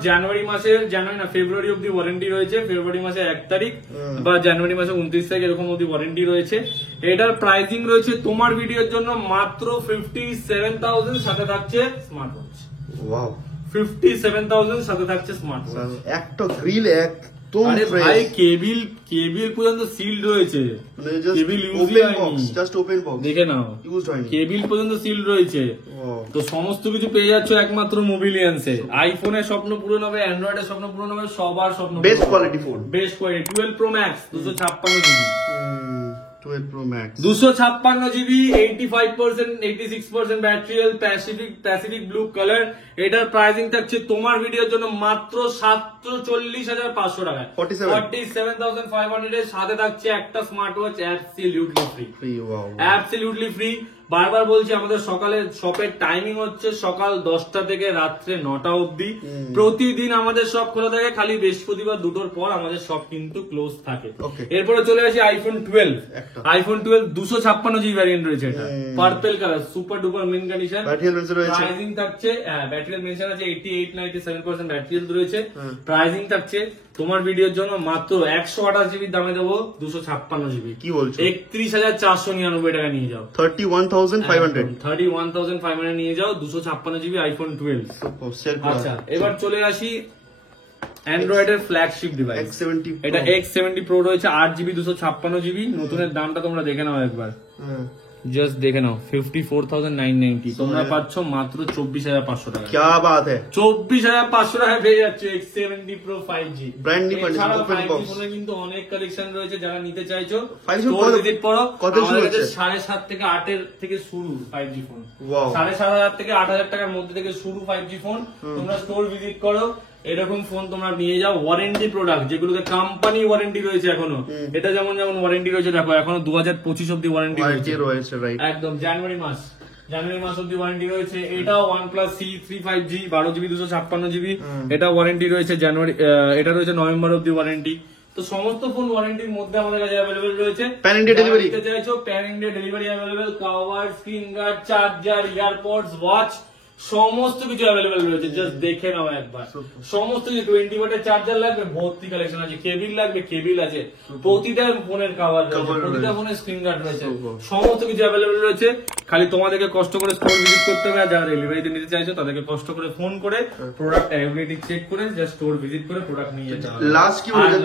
ফেব্রুয়ারি অব্দি ওয়ারেন্টি রয়েছে। ফেব্রুয়ারি মাসে 1 তারিখ বা জানুয়ারি মাসে 29 তারিখ এরকম অব্দি ওয়ারেন্টি রয়েছে। এটার প্রাইসিং রয়েছে তোমার ভিডিওর জন্য মাত্র 57,000, সাথে থাকছে স্মার্ট ওয়াচ। ওয়াও 57,000 সাথে থাকছে স্মার্ট ওয়াচ। একটা গ্রিল একদম আরে ভাই কেবিল পর্যন্ত সিলড রয়েছে, cable use open box, just open box, দেখে নাও ইউজ হয়নি। কেবিল পর্যন্ত সিলড রয়েছে। Wow. তো সমস্ত কিছু পেয়ে যাচ্ছ একমাত্র মোবিলিয়ান্সে। আইফোনের স্বপ্ন পূরণ হবে, অ্যান্ড্রয়েডের স্বপ্ন পূরণ হবে, সবার স্বপ্ন। Best quality phone, best quality 12 pro max 256 GB, 12 Pro Max 256 GB, 85% 86% battery health, Pacific blue colour. এটার প্রাইসিং থাকছে তোমার ভিডিওর জন্য মাত্র 47,500 টাকায়, 47,500 এর সাথে থাকছে একটা smart watch absolutely free. free। Wow. Absolutely free. বারবার বলছি আমাদের সকালে শপের টাইমিং হচ্ছে সকাল 10টা থেকে রাত্রে 9টা অবধি। প্রতিদিন আমাদের শপ খোলা থাকে, খালি বৃহস্পতিবার 2টোর পর আমাদের শপ কিন্তু ক্লোজ থাকে। Okay. এরপরে চলে আসি আইফোন 12। একটা। আইফোন 12 256 জিবি ভ্যারিয়েন্ট রয়েছে, এটা purple colour, super duper mint condition. Battery health রয়েছে, প্রাইসিং থাকছে ব্যাটারি হেলথ মেনশন আছে 88 97% ব্যাটারি হেলথ রয়েছে। প্রাইসিং থাকছে তোমার ভিডিওর জন্য মাত্র 128 জিবির দামে দেবো 256 জিবি। কি বলছো? 31,499 টাকা নিয়ে যাও। 31,500। 31,500 নিয়ে যাও 256 জিবি আইফোন 12। আচ্ছা এবার চলে আসি অ্যান্ড্রয়েডের ফ্ল্যাগশিপ ডিভাইস। X70 এটা X70 Pro রয়েছে 8 জিবি 256 জিবি। নতুনের দামটা তোমরা দেখে নাও একবার। জাস্ট দেখে নাও 54,990 তোমরা পাচ্ছ মাত্র 24,500 টাকা। क्या बात है, 24,500 টাকায় পেয়ে যাচ্ছে X70 Pro 5G brand new condition, এছাড়াও ওপেন 5G বক্স। ফোনে কিন্তু অনেক কালেকশন রয়েছে, যারা নিতে চাইছো 5G স্টোর ভিজিট করো। কত শুরু আমাদের কাছে হচ্ছে? 7.5 থেকে 8 থেকে শুরু 5G ফোন, Wow. 7,500 থেকে 8,000 টাকার মধ্যে থেকে শুরু 5G ফোন। তোমরা স্টোর ভিজিট করো, এরকম ফোন তোমরা নিয়ে যাও। ওয়ারেন্টি প্রোডাক্ট যেগুলোতে কোম্পানি ওয়ারেন্টি রয়েছে এখনো, এটা যেমন ওয়ারেন্টি রয়েছে, দেখো এখনো 2025 অব্দি ওয়ারেন্টি ওয়ারেন্টি রয়েছে রয়েছে, রাইট। একদম জানুয়ারি মাস অব্দি ওয়ারেন্টি রয়েছে। এটাও OnePlus C3 5G 12GB 256GB, এটা ওয়ারেন্টি রয়েছে জানুয়ারি, এটা রয়েছে নভেম্বর অব্দি ওয়ারেন্টি। তো সমস্ত ফোন ওয়ারেন্টির মধ্যে আমাদের কাছে অ্যাভেলেবেল রয়েছে। প্যান ইন্ডিয়া ডেলিভারি নিতে চাইছো pan India delivery available, cover, screen guard, charger, earpods, watch সমস্ত কিছু অ্যাভেলেবেল রয়েছে। জাস্ট দেখে নাও একবার, সমস্ত কিছু। 20 ওয়াটের চার্জার লাগবে, ভর্তি কালেকশন আছে। কেবিল লাগবে, কেবিল আছে। প্রতিটা ফোনের কভার রয়েছে, প্রতিটা ফোনের স্ক্রিন গার্ড রয়েছে, সমস্ত কিছু অ্যাভেলেবেল রয়েছে। খালি তোমাদেরকে কষ্ট করে স্টোর ভিজিট করতে হবে। আর যারা ডেলিভারিতে নিতে চাইছো তাদেরকে কষ্ট করে ফোন করে প্রোডাক্ট অ্যাভেলেবিলিটি চেক করে জাস্ট স্টোর ভিজিট করে প্রোডাক্ট নিয়ে যেতে হবে। লাস্ট কি বলবো,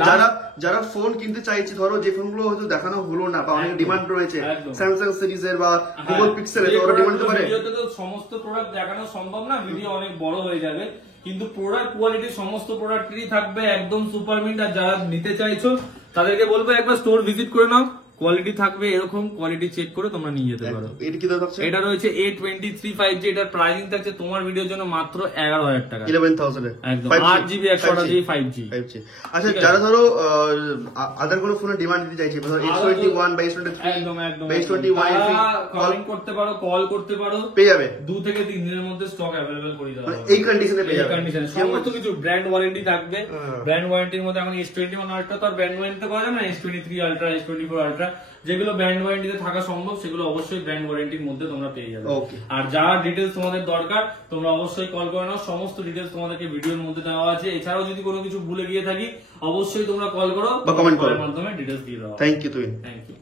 যারা ফোন কিনতে চাইছে, ধরো যে ফোনগুলো হয়তো দেখানো হলো না বা অনেক ডিমান্ড রয়েছে, স্যামসাং সিরিজের বা গুগল পিক্সেল এর, ওরা ডিমান্ড করতে পারে। ভিডিওতে তো সমস্ত প্রোডাক্ট দেখানো সম্ভব না, ভিডিও অনেক বড় হয়ে যাবে, কিন্তু প্রোডাক্ট কোয়ালিটি সমস্ত প্রোডাক্টেরই থাকবে একদম সুপার মিন্ট। আর যারা নিতে চাইছো তাদেরকে বলবো একবার স্টোর ভিজিট করে নাও, কোয়ালিটি থাকবে এরকম, কোয়ালিটি চেক করে তোমরা নিয়ে যেতে পারো। এটা কি দাম থাকছে? এটা রয়েছে A23 5G, এটার প্রাইসিং থাকছে তোমার ভিডিওর জন্য মাত্র 11,000 টাকা, 11,000 এ একদম 8GB 128GB 5G। আচ্ছা, যারা ধরো আদার কোনো ফোনের ডিমান্ড দিতে চাইছে, ধরো X21 বা X23 একদম একদম বা X21 কমেন্ট করতে পারো, কল করতে পারো, পেয়ে যাবে 2 থেকে 3 দিনের মধ্যে স্টক অ্যাভেলেবল করে দেওয়া হবে। এই কন্ডিশনে পেয়ে এই যাবে। কন্ডিশন সমস্ত কিছু ব্র্যান্ড ওয়ারেন্টি থাকবে। ব্র্যান্ড ওয়ারেন্টির মধ্যে এখন S21 Ultra তো আর ব্র্যান্ড ওয়ারেন্টি করা যাবে না, S23 Ultra, S24 Ultra যেগুলো ব্র্যান্ড ওয়ারেন্টিতে থাকা সম্ভব সেগুলো অবশ্যই ব্র্যান্ড ওয়ারেন্টির মধ্যে তোমরা পেয়ে যাবে। Okay. আর যা ডিটেলস তোমাদের দরকার তোমরা অবশ্যই কল করে নাও, সমস্ত ডিটেলস তোমাদেরকে ভিডিওর মধ্যে দেওয়া আছে। এছাড়াও যদি কোনো কিছু ভুলে গিয়ে থাকি অবশ্যই তোমরা কল করো বা কমেন্ট করো, মাধ্যমে ডিটেলস দিয়ে দাও। থ্যাংক ইউ তুই। Thank you.